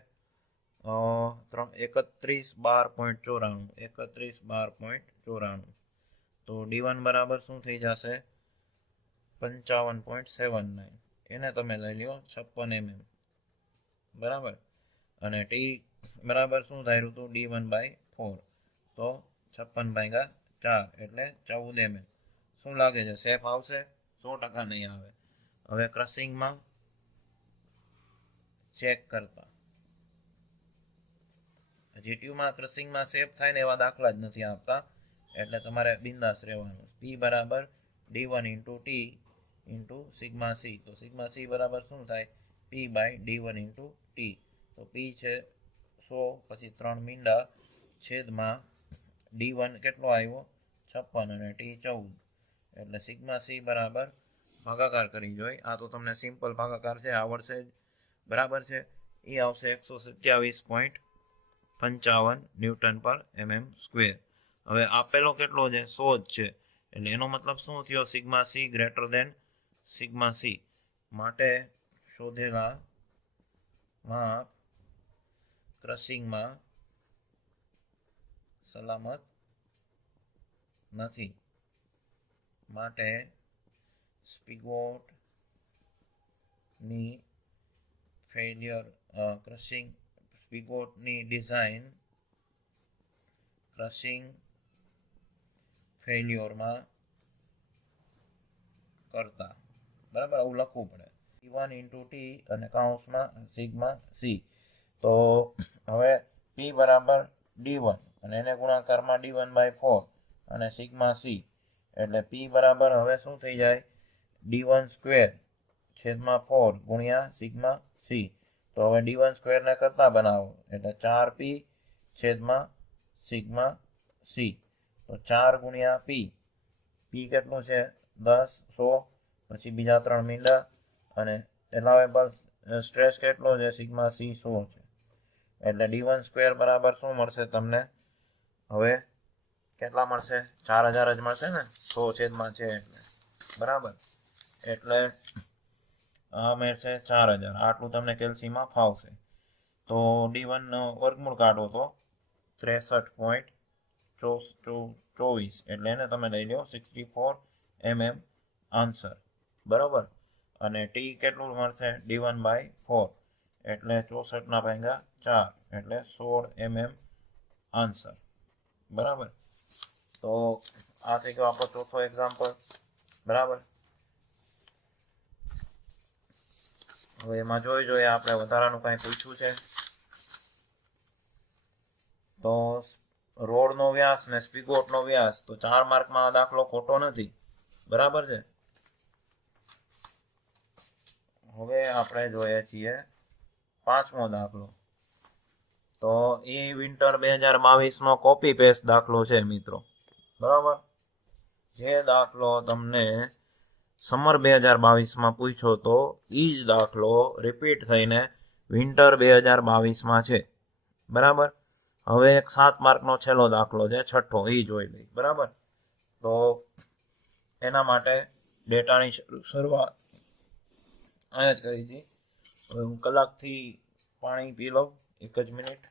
3112.94, તો d1 બરાબર શું થઈ જશે, 55.79, એને તમે લઈ લ્યો 56 mm, બરાબર. અને ટી બરાબર શું ધાર્યું હતું, d1/4, તો 56/4 એટલે 14 mm. શું લાગે છે, સેફ આવશે, 100% નહીં આવે. હવે ક્રશિંગમાં ચેક કરતા, જીટીયુમાં ક્રશિંગમાં સેફ થાય ને એવા દાખલા જ નથી આપતા, એટલે તમારે બિંદાસ રહેવાનું. p બરાબર d1 into T into sigma C, તો સિગ્મા સી બરાબર શું થાય, p/d1 ઇન્ટુ ટી. તો p છે 100 પછી 3 મીંડા છેદમાં d1 કેટલો આવ્યો 56 અને t 14, એટલે સિગ્મા સી બરાબર ભાગાકાર કરી જોઈ, આ તો તમને સિમ્પલ ભાગાકાર છે આવડશે જ, બરાબર છે. એ આવશે 127.55 ન્યૂટન પર mm સ્ક્વેર. હવે આપેલો કેટલો છે, 100 જ છે, એટલે એનો મતલબ શું થયો, sigma C greater than sigma C, માટે શોધેલા માપ ક્રશિંગમાં સલામત નથી, માટે સ્પિગોટની ફેલિયર, ક્રશિંગ સ્પિગોટની ડિઝાઇન ક્રશિંગ ફેલ્યોરમાં કરતા, બરાબર, આવું લખવું પડે, d1 ઇન્ટુ ટી અને કૌંસમાં સિગ્મા સી. તો હવે p બરાબર d1 અને એને ગુણાકારમાં d1/4 અને સિગ્મા સી, એટલે p બરાબર હવે શું થઈ જાય, d1 સ્ક્વેર છેદમાં 4 ગુણ્યા સિગ્મા સી. તો હવે d1 સ્ક્વેરને કરતા બનાવો એટલે 4p છેદમાં સિગ્મા સી, તો 4 ગુણ્યા p કેટલું છે, 10 100 પછી બીજા 3 મીંડા અને એલાવેબલ સ્ટ્રેસ કેટલો છે સિગ્મા સી 100 છે એટલે d1 સ્ક્વેર બરાબર શું મળશે તમને હવે કેટલા મળશે 4000 જ મળશે ને 100 છેદમાં છે એટલે બરાબર એટલે આ મળશે 4000 આટલું તમને કેલ્સીમાં ફાવશે તો d1 નો વર્ગમૂળ કાઢો તો 63.24 એટલે એને તમે લઈ લો 64 mm આન્સર બરાબર અને t કેટલું મળશે d1/4 એટલે 64/4 એટલે 16 mm આન્સર બરાબર તો આ થઈ ગયો આપણો ચોથો એક્ઝામ્પલ બરાબર હવે એમાં જોઈએ આપણે વધારાનું કંઈ પૂછ્યું છે તો રોડનો વ્યાસ ને સ્પીગોટનો વ્યાસ તો 4 માર્કમાં આ દાખલો ખોટો નથી બરાબર છે હવે આપણે જોઈએ છીએ 5મો દાખલો તો એ વિન્ટર 2022 નો કોપી પેસ્ટ દાખલો છે મિત્રો બરાબર જે દાખલો તમને સમર 2022 માં પૂછ્યો તો એ જ દાખલો રિપીટ થઈને વિન્ટર 2022 માં છે બરાબર હવે એક 7 માર્કનો છેલ્લો દાખલો છે છઠ્ઠો એ જોઈ લઈ બરાબર તો એના માટે ડેટાની શરૂઆત અહીંયા જ કરી હતી હવે હું કલાકથી પાણી પી લઉં 1 જ મિનિટ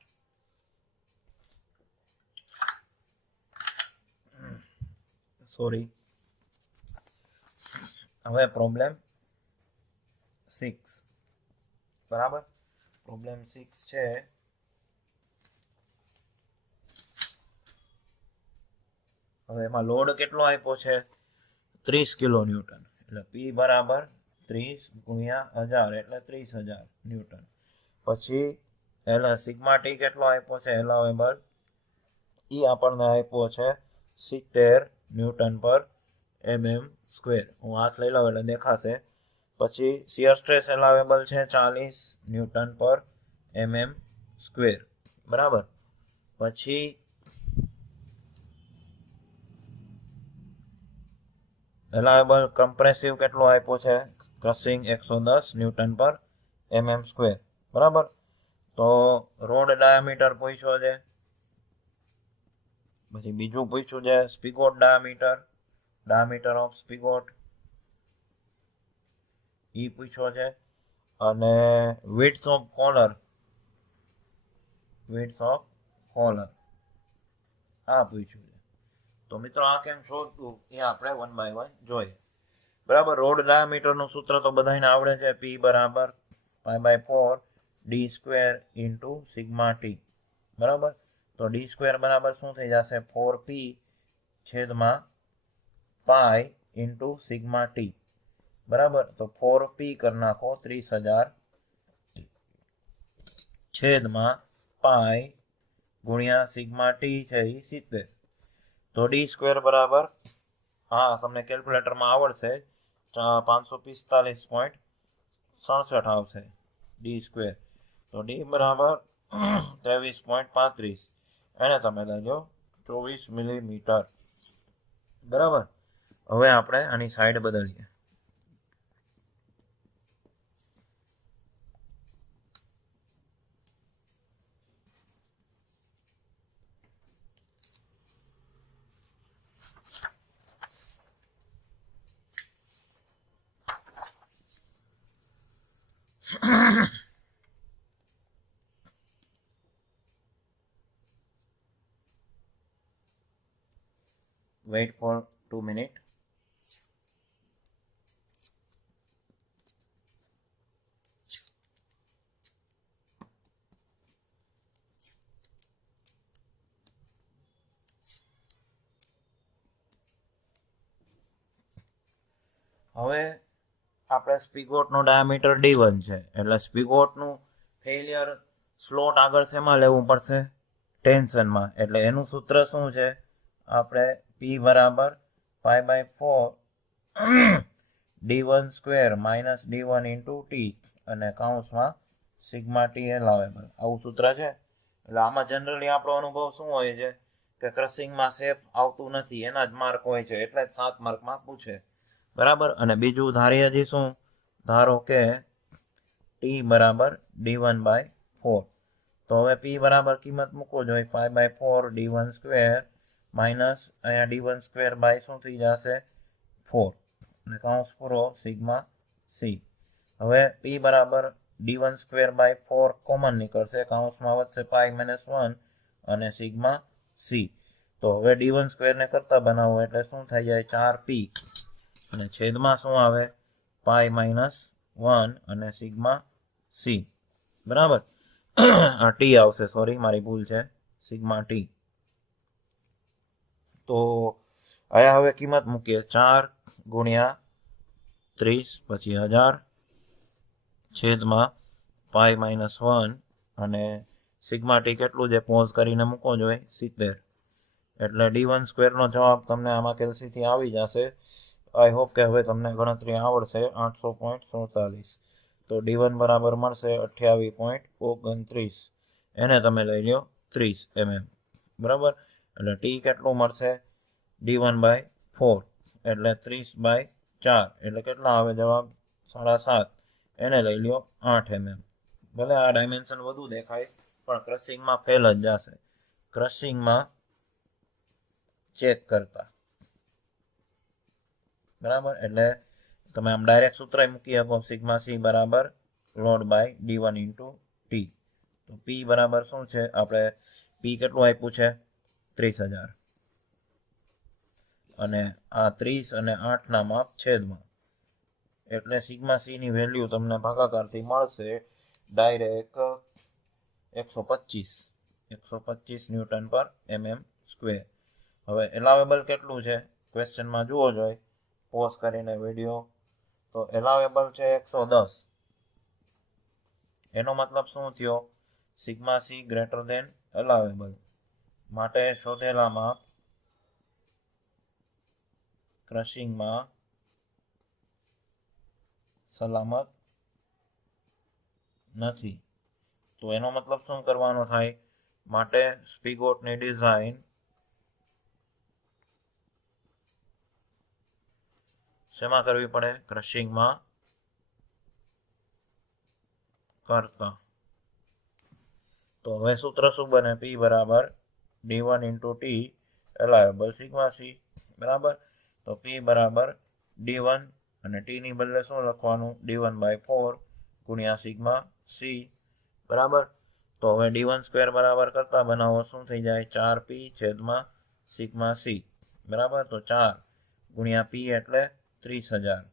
સોરી હવે પ્રોબ્લેમ 6 બરાબર પ્રોબ્લેમ 6 છે હવે એમાં લોડ કેટલો આપ્યો છે 30 કિલો ન્યૂટન એટલે P બરાબર 30 ગુણ્યા 1000 એટલે 30000 ન્યૂટન પછી એટલે સિગ્મા ટી કેટલો આપ્યો છે એલાવેબલ એ આપણને આપ્યો છે 70 ન્યૂટન પર mm સ્ક્વેર હું હાથ લઈ લઉં એટલે દેખાશે પછી શિયર સ્ટ્રેસ એલાવેબલ છે 40 ન્યૂટન પર mm સ્ક્વેર બરાબર પછી એલાવેબલ કમ્પ્રેસિવ કેટલો આપ્યો છે ક્રશિંગ 110 ન્યૂટન પર mm સ્ક્વેર બરાબર તો રોડ ડાયામીટર પૂછ્યો છે પછી બીજું પૂછ્યું છે સ્પિગોટ ડાયામીટર ઓફ સ્પિગોટ ઈ પૂછ્યો છે અને વિડ્થ ઓફ કોલર આ પૂછ્યું છે તો મિત્રો આ કેમ શોધવું એ આપણે 1 by 1 જોઈએ બરાબર રોડ ડાયામીટરનું સૂત્ર તો બધાને આવડે છે P બરાબર π/4 d square into sigma T બરાબર તો d સ્ક્વેર બરાબર શું થઈ જશે 4p છેદમાં પાઈ ઇન્ટુ સિગ્મા ટી બરાબર તો 4p કરી નાખો 30000 છેદમાં પાઈ ગુણ્યા સિગ્મા ટી છે એ 70 તો d સ્ક્વેર બરાબર હા તમને કેલ્ક્યુલેટરમાં આવડશે 545.67 આવશે d સ્ક્વેર તો d બરાબર 23.35 એને તમે લેજો 24 મિલીમીટર બરાબર હવે આપણે આની સાઈડ બદલીએ wait for 2 minutes હવે આપણે સ્પિગોટનો ડાયામીટર d1 છે એટલે સ્પિગોટનું ફેલિયર સ્લોટ આગળ શેમાં લેવું પડશે ટેન્શનમાં એટલે એનું સૂત્ર શું છે આપણે P બરાબર π/4 d1 square minus d1 into T અને કૌંસમાં સિગ્મા ટી એલાવેબલ આવું સૂત્ર છે એટલે આમાં જનરલી આપણો અનુભવ શું હોય છે કે ક્રશિંગમાં સેફ આવતું નથી એના જ માર્ક હોય છે એટલે જ 7 માર્કમાં પૂછે બરાબર. અને બીજું ધારી હજી શું, ધારો કે ટી બરાબર d1/4. તો હવે p બરાબર કિંમત મૂકો જોઈએ 5/4 d1² માઇનસ અહીંયા d1² બાય શું થઈ જશે 4 અને કૌંસ પૂરો સિગ્મા c. હવે p બરાબર d1²/4 કોમન નીકળશે, કૌંસમાં વધશે π-1 અને સિગ્મા c. તો હવે d1² ને કરતા બનાવો એટલે શું થઈ જાય 4p અને છેદમાં શું આવે π-1 અને સિગ્મા c. બરાબર. આ ટી આવશે, સોરી મારી ભૂલ છે, સિગ્મા ટી. તો અહીંયા હવે કિંમત મૂકીએ 4 ગુણ્યા 30 પછી 1000 છેદમાં π-1 અને સિગ્મા ટી કેટલું છે પોઝ કરીને મૂકો જોઈએ 70. એટલે d1² નો જવાબ તમને આમાં કેલ્સીથી આવી જશે. આઈ હોપ કે હવે તમને ગણતરી આવડશે. 800.47. તો d1 બરાબર મળશે 28.29. એને તમે લઈ લો 30 mm. બરાબર. એટલે ટી કેટલું મળશે d1/4 એટલે 30/4 એટલે કેટલા આવે જવાબ 7.5. એને લઈ લો 8 mm. ભલે આ ડાયમેન્શન વધુ દેખાય પણ ક્રશિંગમાં ફેલ જ જશે. ક્રશિંગમાં ચેક કરતા. બરાબર. એટલે તમે આમ ડાયરેક્ટ સૂત્ર મૂકી શકો સિગ્મા c બરાબર load by d1 into T. તો p બરાબર શું છે, આપણે p કેટલું આપ્યું છે 30,000 અને આ 30 અને 8 ના માપ છેદમાં એટલે સિગ્મા c ની વેલ્યુ તમને ભાગાકારથી મળશે ડાયરેક્ટ 125 ન્યૂટન પર mm². હવે એલાવેબલ કેટલું છે ક્વેશ્ચનમાં જુઓ જોઈએ પોઝ કરીને વિડીયો. તો એલાવેબલ છે 110. એનો મતલબ શું થયો, સિગ્મા c ગ્રેટર ધેન એલાવેબલ. માટે શોધેલા માપ ક્રશિંગમાં સલામત નથી. તો એનો મતલબ શું કરવાનો થાય, માટે સ્પિગોટની ડિઝાઇન શેમાં કરવી પડે, ક્રશિંગમાં કરતા. તો હવે સૂત્ર શું બને, p બરાબર d1 into T allowable sigma c. બરાબર. તો p બરાબર d1 અને ટી ની બદલે શું લખવાનું d1/4 ગુણ્યા સિગ્મા c. બરાબર. તો હવે d1² બરાબર કરતા બનાવો શું થઈ જાય 4p છેદમાં સિગ્મા c. બરાબર. તો 4 ગુણ્યા p એટલે 30,000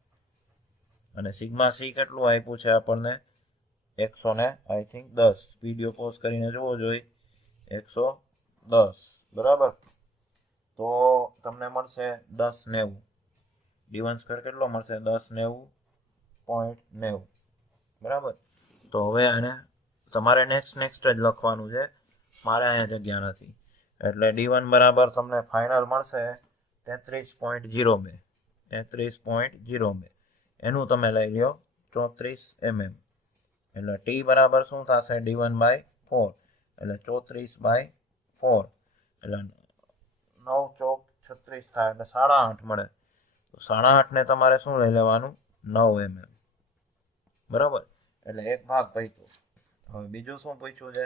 અને સિગ્મા c કેટલું આપ્યું છે આપણને 110. વિડીયો પોઝ કરીને જોવો જોઈએ 110. બરાબર. તો તમને મળશે 1090. d1² કેટલો મળશે 1090.90. બરાબર. તો હવે આને તમારે નેક્સ્ટ જ લખવાનું છે, મારે અહીંયા જગ્યા નથી. એટલે d1 બરાબર તમને ફાઇનલ મળશે 33.02. 33.02 એનું તમે લઈ લ્યો 34 mm. એટલે ટી બરાબર શું થશે d1/4 એટલે 34/4 એટલે 9 ચોક 36 થાય એટલે 8.5 મળે. તો 8.5 ને તમારે શું લઈ લેવાનું 9 mm. બરાબર. એટલે એક ભાગ પૈતું. હવે બીજું શું પૂછ્યું છે,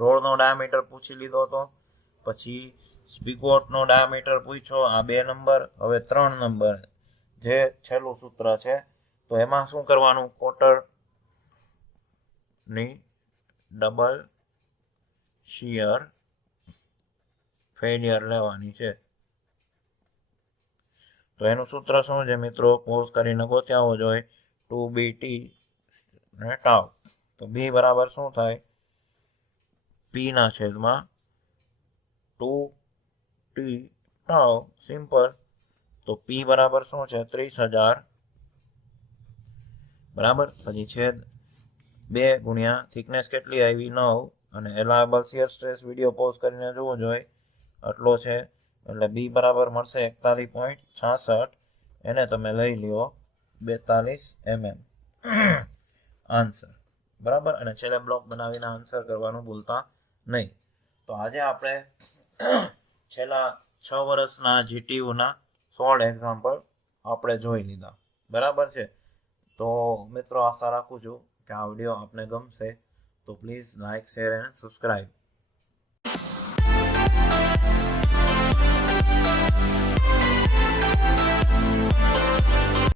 રોડનો ડાયામીટર પૂછી લીધો હતો, પછી સ્પિગોટનો ડાયામીટર પૂછ્યો, આ 2 નંબર. હવે 3 નંબર જે છેલ્લું સૂત્ર છે, તો એમાં શું કરવાનું, કોટરની ડબલ શિયર ફેલિયર લેવાની છે. તો એનું સૂત્ર શું છે મિત્રો, પોઝ કરીને ગોત્યા હોવો જોઈએ 2bt ને ટાઉ. તો b બરાબર શું થાય p ના છેદમાં 2t ટાઉ. સિમ્પલ. તો p બરાબર શું છે 30,000. બરાબર. પછી છેદ 2 ગુણ્યા થિકનેસ કેટલી આવી 9 અને એલાવેબલ શિયર સ્ટ્રેસ વિડીયો પોઝ કરીને જોવો જોઈએ આટલો છે. એટલે b બરાબર મળશે 41.66. એને તમે લઈ લ્યો 42 mm. આન્સર. બરાબર. અને છેલ્લે બ્લોક બનાવીને આન્સર કરવાનું ભૂલતા નહીં. તો આજે આપણે છેલ્લા 6 વર્ષના જીટીયુના 16 એક્ઝામ્પલ આપણે જોઈ લીધા. બરાબર છે. તો મિત્રો આશા રાખું છું કે આ વિડીયો આપને ગમશે. તો please like, share and subscribe.